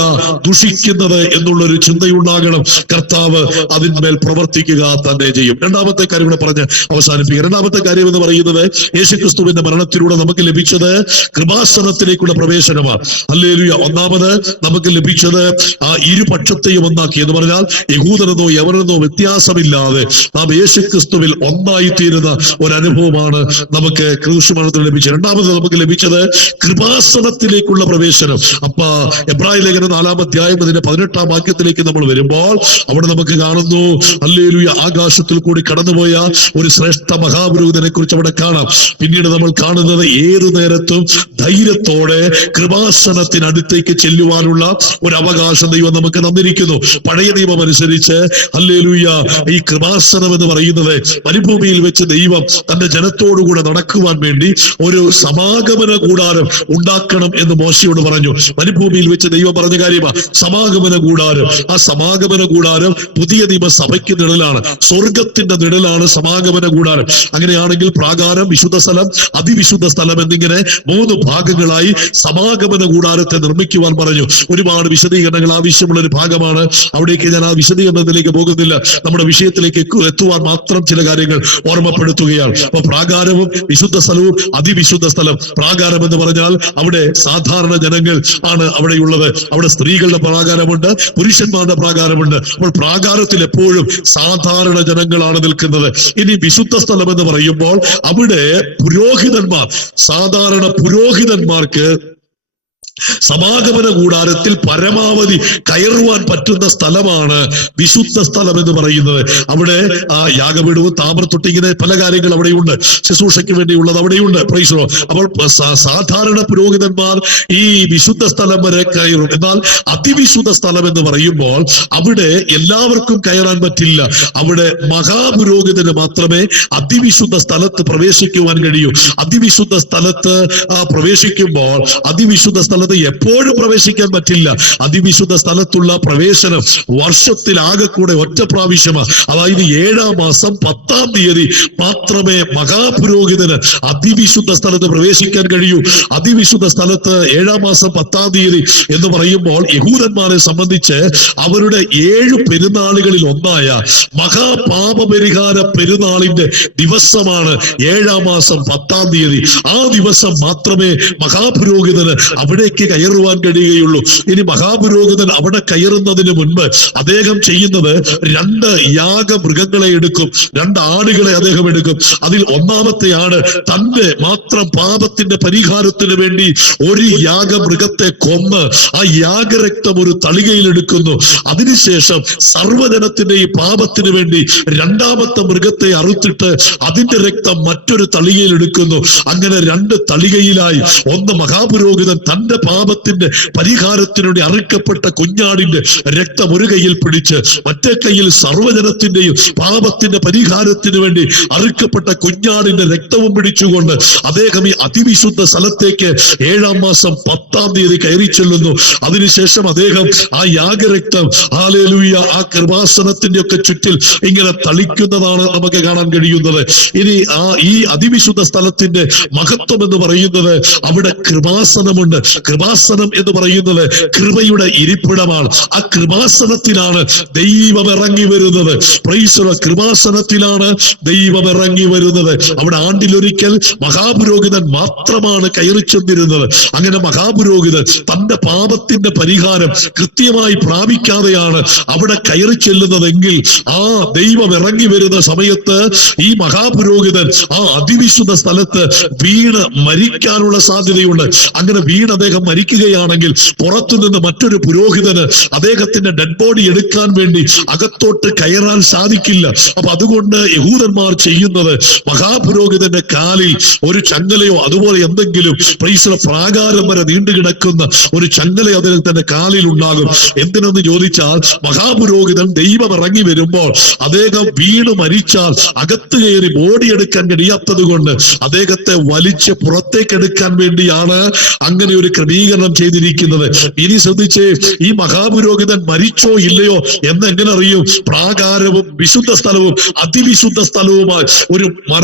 ദുഷിക്കുന്നത് എന്നുള്ളൊരു ചിന്തയുണ്ടാകണം. കർത്താവ് അതിന്മേൽ പ്രവർത്തിക്കുക തന്നെ ചെയ്യും. രണ്ടാമത്തെ കാര്യം കൂടെ പറഞ്ഞ് അവസാനിപ്പിക്കുക. രണ്ടാമത്തെ കാര്യം എന്ന് പറയുന്നത് യേശുക്രിസ്തുവിന്റെ മരണത്തിലൂടെ നമുക്ക് ലഭിച്ചത് കൃപാസനത്തിലേക്കുള്ള പ്രവേശനമാണ്. ഹല്ലേലൂയ. ഒന്നാമത് നമുക്ക് ലഭിച്ചത് ആ ഇരുപക്ഷത്തെയും ഒന്നാക്കി എന്ന് പറഞ്ഞാൽ യഹൂദനെന്നോ യവനെന്നോ വ്യത്യാസമില്ലാതെ നാം യേശുക്രിസ്തുവിൽ ഒന്നായിത്തീരുന്ന ഒരു അനുഭവമാണ് നമുക്ക് ക്രൂശ് മരണത്തിൽ ലഭിച്ചത്. രണ്ടാമത് നമുക്ക് ലഭിച്ചത് കൃപാസനത്തിലേക്കുള്ള പ്രവേശനം. അപ്പൊ എബ്രായ ലേഖനം 4-ാം അധ്യായം അതിന്റെ 18-ാം വാക്യത്തിലേക്ക് നമ്മൾ വരുമ്പോൾ അവിടെ നമുക്ക് കാണുന്നു, ഹല്ലേലൂയ, ആകാശത്തിൽ കൂടി കടന്നുപോയ ഒരു ശ്രേഷ്ഠ മഹാപുരോഹിതനെ കുറിച്ച് അവിടെ കാണാം. പിന്നീട് നമ്മൾ കാണുന്നത് ഏതു നേരത്തും ധൈര്യത്തോടെ കൃപാസനത്തിനടുത്തേക്ക് ചെല്ലുവാനുള്ള ഒരു അവകാശം ദൈവം നമുക്ക് തന്നിരിക്കുന്നു. പഴയ നിയമം അനുസരിച്ച് ഹല്ലേലൂയ ഈ കൃപാസനം എന്ന് പറയുന്നത് മരുഭൂമിയിൽ വെച്ച് ദൈവം തന്റെ ജനത്തോടുകൂടെ നടക്കുവാൻ വേണ്ടി ഒരു സമാഗമന കൂടാരം ഉണ്ടാക്കണം എന്ന് മോശയോട് പറഞ്ഞു. മരുഭൂമിയിൽ വെച്ച് ദൈവം പറഞ്ഞ കാര്യമാണ് സമാഗമന കൂടാരം. ആ സമാഗമന കൂടാരം പുതിയ നിയമസഭയ്ക്ക് നിഴലാണ്, സ്വർഗത്തിന്റെ നിഴലാണ് സമാഗമന കൂടാരം. അങ്ങനെയാണെങ്കിൽ പ്രാകാരം, വിശുദ്ധ സ്ഥലം, അതിവിശുദ്ധ സ്ഥലം എന്നിങ്ങനെ 3 ഭാഗങ്ങളായി സമാഗമന കൂടാരത്തെ നിർമ്മിക്കുവാൻ പറഞ്ഞു. ഒരുപാട് വിശദീകരണങ്ങൾ ആവശ്യമുള്ള ഒരു ഭാഗമാണ്. അവിടേക്ക് ഞാൻ ആ വിശദീകരണത്തിലേക്ക് പോകുന്നില്ല. നമ്മുടെ വിഷയത്തിലേക്ക് എത്തുവാൻ മാത്രം ചില കാര്യങ്ങൾ ഓർമ്മപ്പെടുത്തുകയാണ്. അപ്പൊ പ്രാകാരവും വിശുദ്ധ സ്ഥലവും അതിവിശുദ്ധ സ്ഥലം. പ്രാകാരം എന്ന് പറഞ്ഞാൽ അവിടെ സാധാരണ ജനങ്ങൾ ആണ് അവിടെയുള്ളത്. അവിടെ സ്ത്രീകളുടെ പ്രാകാരമുണ്ട്, പുരുഷന്മാരുടെ പ്രാകാരമുണ്ട്. അപ്പോൾ പ്രാകാരത്തിൽ എപ്പോഴും സാധാരണ ജനങ്ങളാണ് നിൽക്കുന്നത്. ഇനി വിശുദ്ധ സ്ഥലം എന്ന് പറയുമ്പോൾ അവിടെ പുരോഹിതന്മാർ, സാധാരണ പുരോഹിതന്മാർക്ക് സമാഗമന കൂടാരത്തിൽ പരമാവധി കയറുവാൻ പറ്റുന്ന സ്ഥലമാണ് വിശുദ്ധ സ്ഥലം എന്ന് പറയുന്നത്. അവിടെ യാഗപീഠവും താമ്രത്തൊട്ടി, ഇങ്ങനെ പല കാര്യങ്ങൾ അവിടെയുണ്ട്. ശുശ്രൂഷയ്ക്ക് വേണ്ടിയുള്ളത് അവിടെയുണ്ട്. Price the Lord. അപ്പോൾ സാധാരണ പുരോഹിതന്മാർ ഈ വിശുദ്ധ സ്ഥലം വരെ കയറും. എന്നാൽ അതിവിശുദ്ധ സ്ഥലം എന്ന് പറയുമ്പോൾ അവിടെ എല്ലാവർക്കും കയറാൻ പറ്റില്ല. അവിടെ മഹാപുരോഹിതന് മാത്രമേ അതിവിശുദ്ധ സ്ഥലത്ത് പ്രവേശിക്കുവാൻ കഴിയൂ. അതിവിശുദ്ധ സ്ഥലത്ത് പ്രവേശിക്കുമ്പോൾ അതിവിശുദ്ധ സ്ഥലത്ത് എപ്പോഴും പ്രവേശിക്കാൻ പറ്റില്ല. അതിവിശുദ്ധ സ്ഥലത്തുള്ള പ്രവേശനം വർഷത്തിൽ ആകെ കൂടെ ഒറ്റ പ്രാവശ്യമാണ്. അതായത് 7-ാം മാസം 10-ാം തീയതി മാത്രമേ മഹാപുരോഹിതന് അതിവിശുദ്ധ സ്ഥലത്ത് പ്രവേശിക്കാൻ കഴിയൂ. അതിവിശുദ്ധ സ്ഥലത്ത് 7-ാം മാസം 10-ാം തീയതി എന്ന് പറയുമ്പോൾ യഹൂദന്മാരെ സംബന്ധിച്ച് അവരുടെ 7 പെരുന്നാളുകളിൽ ഒന്നായ മഹാപാപപരിഹാര പെരുന്നാളിന്റെ ദിവസമാണ് 7-ാം മാസം 10-ാം തീയതി. ആ ദിവസം മാത്രമേ മഹാപുരോഹിതന് അവിടേക്ക് കയറുവാൻ കഴിയുകയുള്ളൂ. ഇനി മഹാപുരോഹിതൻ അവിടെ കയറുന്നതിന് മുൻപ് അദ്ദേഹം ചെയ്യുന്നത് 2 യാഗമൃഗങ്ങളെ എടുക്കും, 2 ആടുകളെ അദ്ദേഹം എടുക്കും. അതിൽ ഒന്നാമത്തെ ആട് തന്റെ മാത്രം പാപത്തിന്റെ പരിഹാരത്തിന് വേണ്ടി ഒരു യാഗമൃഗത്തെ കൊന്ന് ആ യാഗരക്തം ഒരു തളികയിൽ എടുക്കുന്നു. അതിനുശേഷം സർവ്വജനത്തിന്റെ ഈ പാപത്തിന് വേണ്ടി 2ാമത്തെ മൃഗത്തെ അറുത്തിട്ട് അതിന്റെ രക്തം മറ്റൊരു തളികയിൽ എടുക്കുന്നു. അങ്ങനെ 2 തളികയിലായി ഒന്ന് മഹാപുരോഹിതൻ തന്റെ പാപത്തിന്റെ പരിഹാരത്തിനു വേണ്ടി അറുക്കപ്പെട്ട കുഞ്ഞാടിന്റെ രക്തം ഒരു കൈയിൽ പിടിച്ച് മറ്റേ കൈയിൽ സർവ്വജനത്തിന്റെയും പാപത്തിന്റെ പരിഹാരത്തിന് വേണ്ടി അറുക്കപ്പെട്ട കുഞ്ഞാടിന്റെ രക്തവും പിടിച്ചുകൊണ്ട് അദ്ദേഹം ഈ അതിവിശുദ്ധ സ്ഥലത്തേക്ക് 7-ാം മാസം 10-ാം തീയതി കയറി ചെല്ലുന്നു. അതിനുശേഷം അദ്ദേഹം ആ യാഗരക്തം ഹല്ലേലൂയ ആ കൃപാസനത്തിന്റെ ഒക്കെ ചുറ്റിൽ ഇങ്ങനെ തളിക്കുന്നതാണ് നമുക്ക് കാണാൻ കഴിയുന്നത്. ഇനി ഈ അതിവിശുദ്ധ സ്ഥലത്തിന്റെ മഹത്വം എന്ന് പറയുന്നത് അവിടെ കൃപാസനമുണ്ട്. കൃപാസനം എന്ന് പറയുന്നത് കൃപയുടെ ഇരിപ്പിടമാണ്. ആ കൃപാസനത്തിലാണ് ദൈവം ഇറങ്ങി വരുന്നത്. Price the Lord. കൃപാസനത്തിലാണ് ദൈവം ഇറങ്ങി വരുന്നത്. അവിടെ ആണ്ടിലൊരിക്കൽ മഹാപുരോഹിതൻ മാത്രമാണ് കയറി ചെന്നിരുന്നത്. അങ്ങനെ മഹാപുരോഹിതൻ തന്റെ പാപത്തിന്റെ പരിഹാരം കൃത്യമായി പ്രാപിക്കാതെയാണ് അവിടെ കയറി ചെല്ലുന്നതെങ്കിൽ ആ ദൈവം ഇറങ്ങി വരുന്ന സമയത്ത് ഈ മഹാപുരോഹിതൻ ആ അതിവിശുദ്ധ സ്ഥലത്ത് വീണ് മരിക്കാനുള്ള സാധ്യതയുണ്ട്. അങ്ങനെ വീണ് അദ്ദേഹം മരിക്കുകയാണെങ്കിൽ പുറത്തുനിന്ന് മറ്റൊരു പുരോഹിതന് അദ്ദേഹത്തിന്റെ ഡെഡ് ബോഡി എടുക്കാൻ വേണ്ടി അകത്തോട്ട് കയറാൻ സാധിക്കില്ല. അപ്പൊ അതുകൊണ്ട് യഹൂദന്മാർ ചെയ്യുന്നത് മഹാപുരോഹിതന്റെ കാലിൽ ഒരു ചങ്ങലയോ അതുപോലെ എന്തെങ്കിലും പ്രാകാരം വരെ നീണ്ടു കിടക്കുന്ന ഒരു ചങ്ങല അദ്ദേഹത്തിന്റെ കാലിൽ ഉണ്ടാകും. എന്തിനെന്ന് ചോദിച്ചാൽ മഹാപുരോഹിതൻ ദൈവം ഇറങ്ങി വരുമ്പോൾ അദ്ദേഹം വീണ് മരിച്ചാൽ അകത്ത് കയറി ബോഡി എടുക്കാൻ കഴിയാത്തത് കൊണ്ട് അദ്ദേഹത്തെ വലിച്ച് പുറത്തേക്ക് എടുക്കാൻ വേണ്ടിയാണ് അങ്ങനെ ഒരു ക്രമീകരണം ചെയ്തിരിക്കുന്നത്. ഇനി ശ്രദ്ധിച്ചേ, ഈ മഹാപുരോഹിതൻ മരിച്ചോ ഇല്ലയോ എന്ന് എങ്ങനെ അറിയും? പ്രാകാരവും വിശുദ്ധ സ്ഥലവും അതിവിശുദ്ധ സ്ഥലവുമായി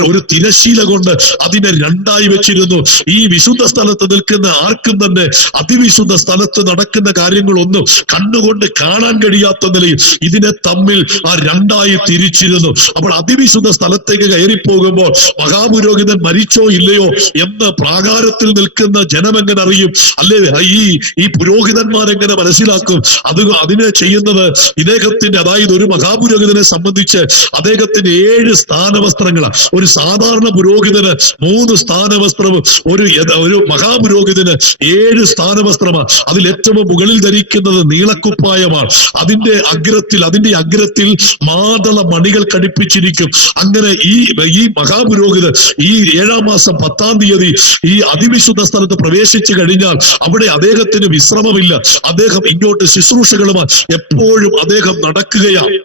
ഒരു തിരശീല കൊണ്ട് അതിനെ 2ആയി വെച്ചിരുന്നു. ഈ വിശുദ്ധ സ്ഥലത്ത് നിൽക്കുന്ന ആർക്കും തന്നെ അതിവിശുദ്ധ സ്ഥലത്ത് നടക്കുന്ന കാര്യങ്ങളൊന്നും കണ്ണുകൊണ്ട് കാണാൻ കഴിയാത്ത നിലയിൽ ഇതിനെ തമ്മിൽ 2ആയി തിരിച്ചിരുന്നു. അപ്പോൾ അതിവിശുദ്ധ സ്ഥലത്തേക്ക് കയറിപ്പോകുമ്പോൾ മഹാപുരോഹിതൻ മരിച്ചോ ഇല്ലയോ എന്ന് പ്രാകാരത്തിൽ നിൽക്കുന്ന ജനം എങ്ങനെ അറിയും? അല്ലേ, ഈ പുരോഹിതന്മാരെങ്ങനെ മനസ്സിലാക്കും? അതിനെ ചെയ്യുന്നത് ഇദ്ദേഹത്തിന്റെ, അതായത് ഒരു മഹാപുരോഹിതനെ സംബന്ധിച്ച് അദ്ദേഹത്തിന് 7 സ്ഥാനവസ്ത്രങ്ങളാണ്. ഒരു സാധാരണ പുരോഹിതന് 3 സ്ഥാനവസ്ത്രവും ഒരു മഹാപുരോഹിതന് 7 സ്ഥാനവസ്ത്രമാണ്. അതിൽ ഏറ്റവും മുകളിൽ ധരിക്കുന്നത് നീളക്കുപ്പായമാണ്. അതിന്റെ അഗ്രത്തിൽ മാതള മണികൾ ഘടിപ്പിച്ചിരിക്കും. അങ്ങനെ ഈ മഹാപുരോഹിതൻ ഈ 7-ാം മാസം 10-ാം തീയതി ഈ അതിവിശുദ്ധ സ്ഥലത്ത് പ്രവേശിച്ചു കഴിഞ്ഞാൽ അവിടെ അദ്ദേഹത്തിന് വിശ്രമമില്ല. അദ്ദേഹം ഇങ്ങോട്ട് ശുശ്രൂഷകളുമായി എപ്പോഴും അദ്ദേഹം നടക്കുകയാണ്.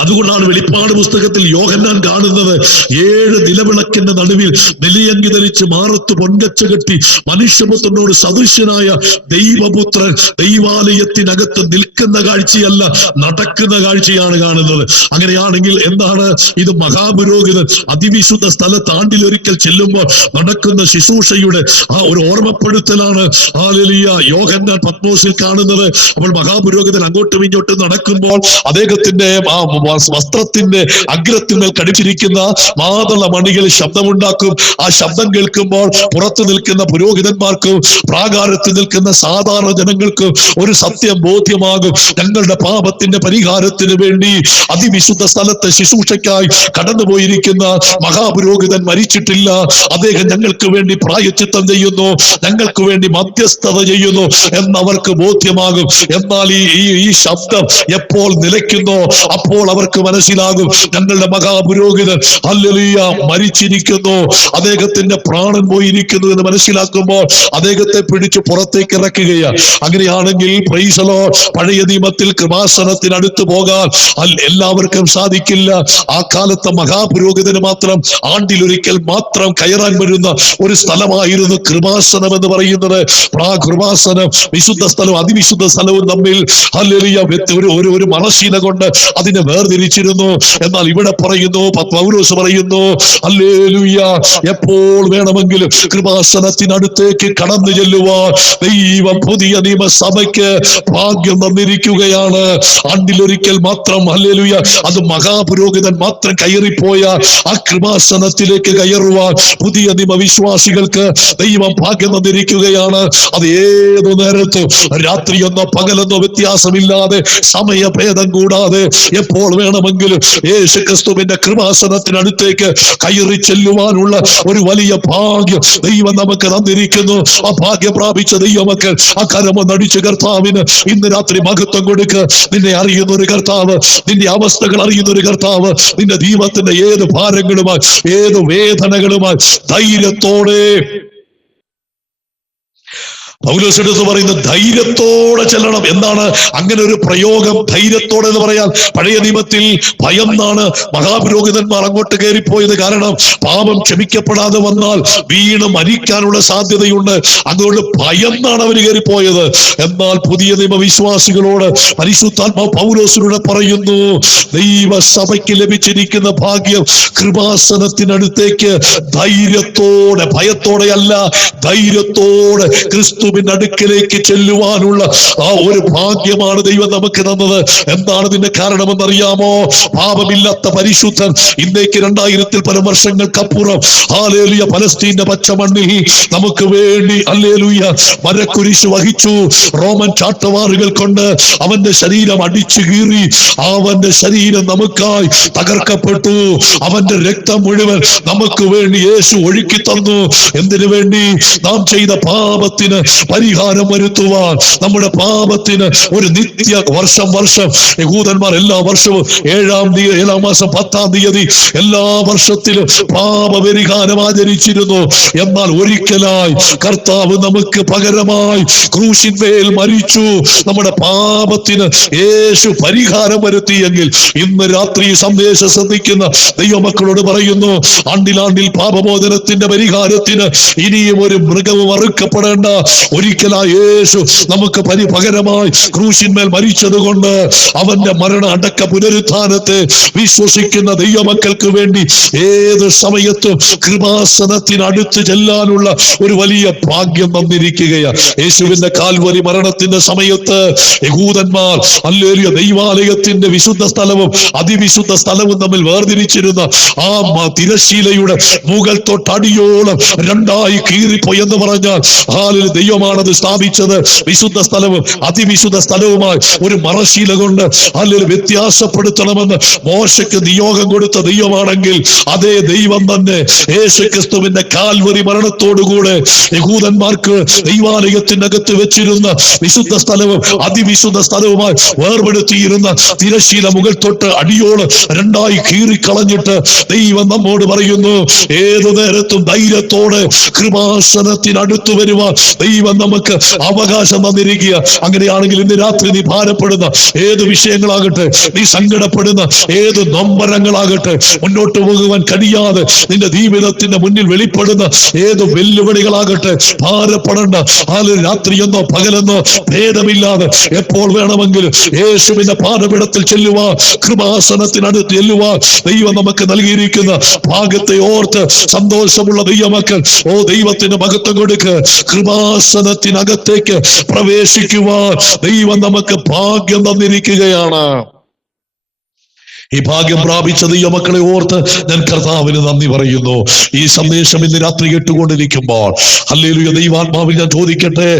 അതുകൊണ്ടാണ് വെളിപ്പാട് പുസ്തകത്തിൽ യോഹന്നാൻ കാണുന്നത് 7 നിലവിളക്കിന്റെ നടുവിൽ നെല്ലിയങ്കി ധരിച്ച് മാറത്ത് പൊൻകച്ച കെട്ടി മനുഷ്യപുത്രനോട് സദൃശ്യനായ ദൈവപുത്രൻ ദൈവാലയത്തിനകത്ത് നിൽക്കുന്ന കാഴ്ചയല്ല, നടക്കുന്ന കാഴ്ചയാണ് കാണുന്നത്. അങ്ങനെയാണെങ്കിൽ എന്താണ് ഇത്? മഹാപുരോഹിതൻ അതിവിശുദ്ധ സ്ഥലത്ത് ആണ്ടിലൊരിക്കൽ ചെല്ലുമ്പോൾ നടക്കുന്ന ശുശ്രൂഷയുടെ ആ ഒരു ഓർമ്മപ്പെടുത്തലാണ് ഹല്ലേലൂയ യോഹന്നാൻ പത്മോസിൽ കാണുന്നത്. അപ്പോൾ മഹാപുരോഹിതൻ അങ്ങോട്ടും ഇങ്ങോട്ടും നടക്കുമ്പോൾ അദ്ദേഹത്തിന്റെ ആ വസ്ത്രത്തിന്റെ അഗ്രത്തിന്മേൽ കടിച്ചിരിക്കുന്ന മാതള മണികൾ ശബ്ദമുണ്ടാക്കും. ആ ശബ്ദം കേൾക്കുമ്പോൾ പുറത്തു നിൽക്കുന്ന പുരോഹിതന്മാർക്കും പ്രാകാരത്തിൽ നിൽക്കുന്ന സാധാരണ ജനങ്ങൾക്കും ഒരു സത്യം ബോധ്യമാകും. ഞങ്ങളുടെ പാപത്തിന്റെ പരിഹാരത്തിന് വേണ്ടി അതിവിശുദ്ധ സ്ഥലത്തെ ശുശ്രൂഷയ്ക്കായി കടന്നുപോയിരിക്കുന്ന മഹാപുരോഹിതൻ മരിച്ചിട്ടില്ല. അദ്ദേഹം ഞങ്ങൾക്ക് വേണ്ടി പ്രായശ്ചിത്തം ചെയ്യുന്നു, ഞങ്ങൾക്ക് വേണ്ടി മധ്യസ്ഥത ചെയ്യുന്നു എന്നവർക്ക് ബോധ്യമാകും. എന്നാൽ ഈ ശബ്ദം എപ്പോൾ നിലയ്ക്കുന്നോ അപ്പോൾ അവർക്ക് മനസ്സിലാകും ഞങ്ങളുടെ മഹാപുരോഹിതൻ ഹല്ലേലൂയ മരിച്ചിരിക്കുന്നു, അദ്ദേഹത്തിന്റെ പ്രാണൻ പോയിരിക്കുന്നു എന്ന് മനസ്സിലാക്കുമ്പോൾ അദ്ദേഹത്തെ പിടിച്ച് പുറത്തേക്ക് ഇറക്കുകയാണ്. അങ്ങനെയാണെങ്കിൽ പ്രൈസ് ദി ലോർഡ്, പഴയ നിയമത്തിൽ കൃപാസനത്തിനടുത്ത് പോകാൻ എല്ലാവർക്കും സാധിക്കില്ല. ആ കാലത്തെ മഹാപുരോഹിതന് മാത്രം ആണ്ടിലൊരിക്കൽ മാത്രം കയറാൻ വരുന്ന ഒരു സ്ഥലമായിരുന്നു കൃപാസനം എന്ന് പറയുന്നത്. ആ കൃപാസനം വിശുദ്ധ സ്ഥലവും അതിവിശുദ്ധ സ്ഥലവും തമ്മിൽ ഹല്ലേലൂയ ഒരു മറശീല കൊണ്ട് അതിനെ വേർതിരിച്ചിരുന്നു. എന്നാൽ ഇവിടെ പറയുന്നു, പൗലോസ് പറയുന്നു ഹല്ലേലൂയ, എപ്പോൾ വേണമെങ്കിലും കൃപാസനത്തിനടുത്തേക്ക് കടന്നു ചെല്ലുവാൻ ദൈവം പുതിയ നിയമസഭയ്ക്ക് ഭാഗ്യം തന്നിരിക്കുകയാണ്. ആണ്ടിലൊരിക്കൽ മാത്രം ഹല്ലേലൂയ അത് മഹാപുരോഹിതൻ മാത്രം കയറിപ്പോയ ആ കൃപാസനത്തിലേക്ക് കയറുവാൻ പുതിയ നിയമവിശ്വാസികൾക്ക് ദൈവം ഭാഗ്യം തന്നിരിക്കുകയാണ്. അത് ഏതു നേരത്തും രാത്രിയെന്നോ പകലെന്നോ വ്യത്യാസമില്ലാതെ സമയഭേദം കൂടാതെ എപ്പോൾ വേണമെങ്കിലും യേശു ക്രിസ്തുവിന്റെ കൃപാസനത്തിനടുത്തേക്ക് കയറി ചെല്ലുവാനുള്ള ഒരു വലിയ ഭാഗ്യം ദൈവം നമുക്ക് തന്നിരിക്കുന്നു. ആ ഭാഗ്യം പ്രാപിച്ച ദൈവമക്കൾ ആ കരമൊന്നടിച്ച് കർത്താവിന് ഇന്ന് രാത്രി മഹത്വം കൊടുക്ക്. നിന്നെ അറിയുന്ന ഒരു കർത്താവ്, നിന്റെ അവസ്ഥകൾ അറിയുന്ന ഒരു കർത്താവ്, നിന്റെ ദൈവത്തിന്റെ ഏത് ഭാരങ്ങളുമായി ഏത് വേദനകളുമായി ധൈര്യത്തോടെ പൗലോസ് എടുത്ത് പറയുന്ന ധൈര്യത്തോടെ ചെല്ലണം. എന്താണ് അങ്ങനെ ഒരു പ്രയോഗം, ധൈര്യത്തോടെ എന്ന് പറയാൻ? പഴയ നിയമത്തിൽ ഭയന്നാണ് മഹാപുരോഹിതന്മാർ അങ്ങോട്ട് കയറിപ്പോയത്. കാരണം പാപം ക്ഷമിക്കപ്പെടാതെ വന്നാൽ വീണ് മരിക്കാനുള്ള സാധ്യതയുണ്ട്. അതുകൊണ്ട് ഭയന്നാണ് അവർ കയറിപ്പോയത്. എന്നാൽ പുതിയ നിയമവിശ്വാസികളോട് പരിശുദ്ധാത്മാവ് പൗലോസിലൂടെ പറയുന്നു, ദൈവസഭയ്ക്ക് ലഭിച്ചിരിക്കുന്ന ഭാഗ്യം കൃപാസനത്തിനടുത്തേക്ക് ധൈര്യത്തോടെ, ഭയത്തോടെയല്ല ധൈര്യത്തോടെ ക്രിസ്തുവിന്റെ അടുക്കലേക്ക് ചെല്ലുവാനുള്ള ആ ഒരു ഭാഗ്യമാണ് ദൈവം നമുക്ക് തന്നത്. എന്താണ് ഇതിന്റെ കാരണമെന്നറിയാമോ? പാപമില്ലാത്ത പരിശുദ്ധൻ ഇന്നേക്ക് 2000-ൽ പല വർഷങ്ങൾക്കപ്പുറം ഹല്ലേലൂയ പലസ്തീന്റെ പച്ചമണ്ണിൽ നമുക്ക് വേണ്ടി ഹല്ലേലൂയ മരക്കുരിശ് വഹിച്ചു. റോമൻ ചാട്ടവാറുകൾ കൊണ്ട് അവന്റെ ശരീരം അടിച്ചു കീറി, അവന്റെ ശരീരം നമുക്കായി തകർക്കപ്പെട്ടു. അവന്റെ രക്തം മുഴുവൻ നമുക്ക് വേണ്ടി യേശു ഒഴുക്കി തന്നു. എന്തിനു വേണ്ടി? നാം ചെയ്ത പാപത്തിന് പരിഹാരം വരുത്തുവാൻ, നമ്മുടെ പാപത്തിന് ഒരു നിത്യ വർഷം യഹൂദന്മാർ എല്ലാ വർഷവും 7-ാം മാസം 10-ാം തീയതി എല്ലാ വർഷത്തിലും പാപപരിഹാരം ആചരിച്ചിരുന്നു. എന്നാൽ ഒരിക്കലായി കർത്താവ് നമുക്ക് പകരമായി ക്രൂശിന്മേൽ മരിച്ചു. നമ്മുടെ പാപത്തിന് യേശു പരിഹാരം വരുത്തിയെങ്കിൽ ഇന്ന് രാത്രി സന്ദേശം ശ്രദ്ധിക്കുന്ന ദൈവമക്കളോട് പറയുന്നു, ആണ്ടിലാണ്ടിൽ പാപമോചനത്തിന്റെ പരിഹാരത്തിന് ഇനിയും ഒരു മൃഗവും അറുക്കപ്പെടേണ്ട. ഒരിക്കലായി യേശു നമുക്ക് പകരമായി ക്രൂശിന്മേൽ മരിച്ചത് കൊണ്ട് അവന്റെ മരണ അടക്ക പുനരുത്ഥാനത്തെ വിശ്വസിക്കുന്ന ദൈവമക്കൾക്ക് വേണ്ടി ഏത് സമയത്തും കൃപാസനത്തിനടുത്ത് ചെല്ലാനുള്ള ഒരു വലിയ ഭാഗ്യം തന്നിരിക്കുകയാണ്. യേശുവിന്റെ കാൽവരി മരണത്തിന്റെ സമയത്ത് യഹൂദന്മാർ ഹല്ലേലൂയ ദൈവാലയത്തിന്റെ വിശുദ്ധ സ്ഥലവും അതിവിശുദ്ധ സ്ഥലവും തമ്മിൽ വേർതിരിച്ചിരുന്ന ആ തിരശീലയുടെ മുകൾ തൊട്ടടിയോളം രണ്ടായി കീറിപ്പോയി എന്ന് പറഞ്ഞാൽ ഹാലിൽ ദൈവമാണത് സ്ഥാപിച്ചത്. വിശുദ്ധ സ്ഥലവും അതിവിശുദ്ധ സ്ഥലവുമായി ഒരു മറശീല കൊണ്ട് അതിൽ വ്യത്യാസപ്പെടുത്തണമെന്ന് മോശയ്ക്ക് നിയോഗം കൊടുത്ത ദൈവമാണെങ്കിൽ അതേ ദൈവം തന്നെ യേശുക്രിസ്തുവിന്റെ കാൽവരി മരണത്തോടുകൂടെ യഹൂദന്മാർക്ക് ദൈവാലയത്തിനകത്ത് വെച്ചിരുന്ന വിശുദ്ധ സ്ഥലവും അതിവിശുദ്ധ സ്ഥലവുമായി വേർപെടുത്തിയിരുന്ന തിരശീല മുകൾ തൊട്ട് അടിയോളം രണ്ടായി കീറിക്കളഞ്ഞിട്ട് ദൈവം നമ്മോട് പറയുന്നു, ഏതു നേരത്തും ധൈര്യത്തോടെ കൃപാസനത്തിനടുത്ത് വരുവാൻ ദൈവം നമുക്ക് അവകാശം തന്നിരിക്കുക. അങ്ങനെയാണെങ്കിൽ ഇന്ന് രാത്രി നീ ഭാരപ്പെടുന്ന ഏത് വിഷയങ്ങളാകട്ടെ, നീ സങ്കടപ്പെടുന്ന ഏത് നൊമ്പരങ്ങളാകട്ടെ, മുന്നോട്ട് പോകുവാൻ കഴിയാതെ നിന്റെ ജീവിതത്തിന്റെ മുന്നിൽ വെളിപ്പെടുന്ന ഏത് വെല്ലുവിളികളാകട്ടെ, ഭാരപ്പെടേണ്ട. രാത്രിയെന്നോ പകലെന്നോ ഭേദമില്ലാതെ എപ്പോൾ വേണമെങ്കിലും യേശുവിന്റെ പാദപീഠത്തിൽ ചെല്ലുവാൻ, കൃപാസനത്തിനടുത്ത് ചെല്ലുവാൻ ദൈവം നമുക്ക് നൽകിയിരിക്കുന്ന ഭാഗ്യത്തെ ഓർത്ത് സന്തോഷമുള്ള ദൈവമക്കൾ, ഓ ദൈവത്തിന് മഹത്വം കൊടുക്ക്. കൃപാസനത്തിനകത്തേക്ക് പ്രവേശിക്കുവാൻ ദൈവം നമുക്ക് ഭാഗ്യം തന്നിരിക്കുകയാണ്. ഈ ഭാഗ്യം പ്രാപിച്ച ദൈവമക്കളെ ഓർത്ത് ഞാൻ കർത്താവിന് നന്ദി പറയുന്നു. ഈ സന്ദേശം ഇന്ന് രാത്രി കേട്ടുകൊണ്ടിരിക്കുമ്പോൾ ഹല്ലേലൂയ, ദൈവാത്മാവിൽ ഞാൻ ചോദിക്കട്ടെ,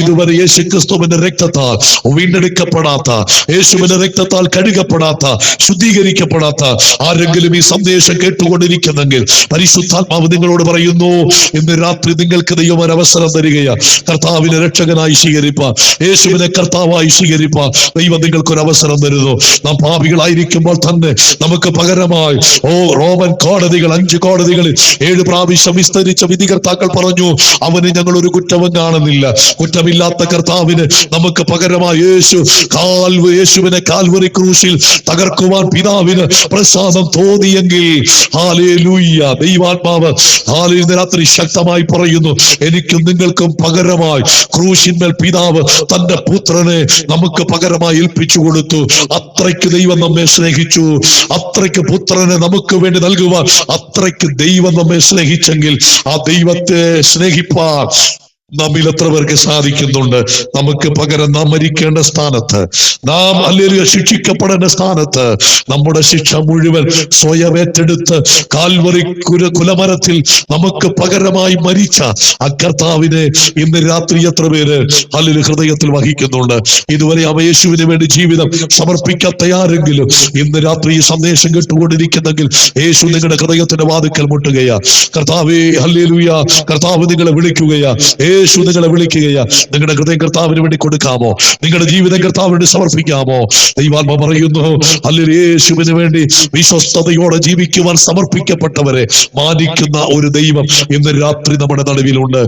ഇതുവരെ യേശുക്രിസ്തുവിന്റെ രക്തത്താൽ വീണ്ടെടുക്കപ്പെടാത്ത, യേശുവിന്റെ രക്തത്താൽ കഴുകപ്പെടാത്ത, ശുദ്ധീകരിക്കപ്പെടാത്ത ആരെങ്കിലും ഈ സന്ദേശം കേട്ടുകൊണ്ടിരിക്കുന്നെങ്കിൽ പരിശുദ്ധാത്മാവ് നിങ്ങളോട് പറയുന്നു, ഇന്ന് രാത്രി നിങ്ങൾക്ക് ദൈവം ഒരു അവസരം തരികയാ. കർത്താവിനെ രക്ഷകനായി സ്വീകരിപ്പാൻ, യേശുവിനെ കർത്താവായി സ്വീകരിപ്പാൻ ദൈവം നിങ്ങൾക്കൊരു അവസരം തരുന്നു. നാം പാപികളായിരിക്കുമ്പോൾ തന്നെ നമുക്ക് പകരമായി റോമൻ കോടതികൾ 5 കോടതികളിൽ 7 പ്രാവശ്യം വിസ്തരിച്ച വിധികർത്താക്കൾ പറഞ്ഞു, അവന് ഞങ്ങൾ ഒരു കുറ്റവും കാണുന്നില്ല. കുറ്റമില്ലാത്ത കർത്താവിന് നമുക്ക് പകരമായി യേശുവിനെ കാൽവറി ക്രൂശിൽ തകർക്കുവാൻ പിതാവിന് പ്രസാദം തോന്നിയെങ്കിൽ ഹല്ലേലൂയ, ദൈവാത്മാവ് ഇന്ന് രാത്രി ശക്തമായി പറയുന്നു, എനിക്കും നിങ്ങൾക്കും പകരമായി ക്രൂശിന്മേൽ പിതാവ് തന്റെ പുത്രനെ നമുക്ക് പകരമായി ഏൽപ്പിച്ചു കൊടുത്തു. അത്രയ്ക്ക് ദൈവം നമ്മെ സ്നേഹിച്ചു, അത്രയ്ക്ക് പുത്രനെ നമുക്ക് വേണ്ടി നൽകുവാൻ അത്രയ്ക്ക് ദൈവം നമ്മെ സ്നേഹിച്ചെങ്കിൽ ആ ദൈവത്തെ സ്നേഹിപ്പാൻ നമ്മിൽ എത്ര പേർക്ക് സാധിക്കുന്നുണ്ട്? നമുക്ക് പകരം നാം മരിക്കേണ്ട സ്ഥാനത്ത്, നാം ഹല്ലേലൂയ ശിക്ഷിക്കപ്പെടേണ്ട സ്ഥാനത്ത് നമ്മുടെ ശിക്ഷ മുഴുവൻ സ്വയം ഏറ്റെടുത്ത് കാൽവറി കുലമരത്തിൽ നമുക്ക് പകരമായി മരിച്ച ആ കർത്താവിനെ ഇന്ന് രാത്രി എത്ര പേര് ഹല്ലേലൂയ ഹൃദയത്തിൽ വഹിക്കുന്നുണ്ട്? ഇതുവരെ അവ യേശുവിന് വേണ്ടി ജീവിതം സമർപ്പിക്കാൻ തയ്യാറെങ്കിലും ഇന്ന് രാത്രി ഈ സന്ദേശം കേട്ടുകൊണ്ടിരിക്കുന്നെങ്കിൽ യേശു നിങ്ങളുടെ ഹൃദയത്തിന്റെ വാതിക്കൽ മുട്ടുകയാ. കർത്താവേ ഹല്ലേലൂയ, കർത്താവ് നിങ്ങളെ വിളിക്കുകയാ. യേശു നിങ്ങളെ വിളിക്കുകയാ. നിങ്ങളുടെ ഹൃദയം കർത്താവിന് വേണ്ടി കൊടുക്കാമോ? നിങ്ങളുടെ ജീവിതം കർത്താവിന് വേണ്ടി സമർപ്പിക്കാമോ? ദൈവാത്മാവ് പറയുന്നു, ഹല്ലേലൂയ, യേശുവിന് വേണ്ടി വിശ്വസ്തയോടെ ജീവിക്കുവാൻ സമർപ്പിക്കപ്പെട്ടവരെ മാനിക്കുന്ന ഒരു ദൈവം ഇന്ന് രാത്രി നമ്മുടെ നടുവിലുണ്ട്.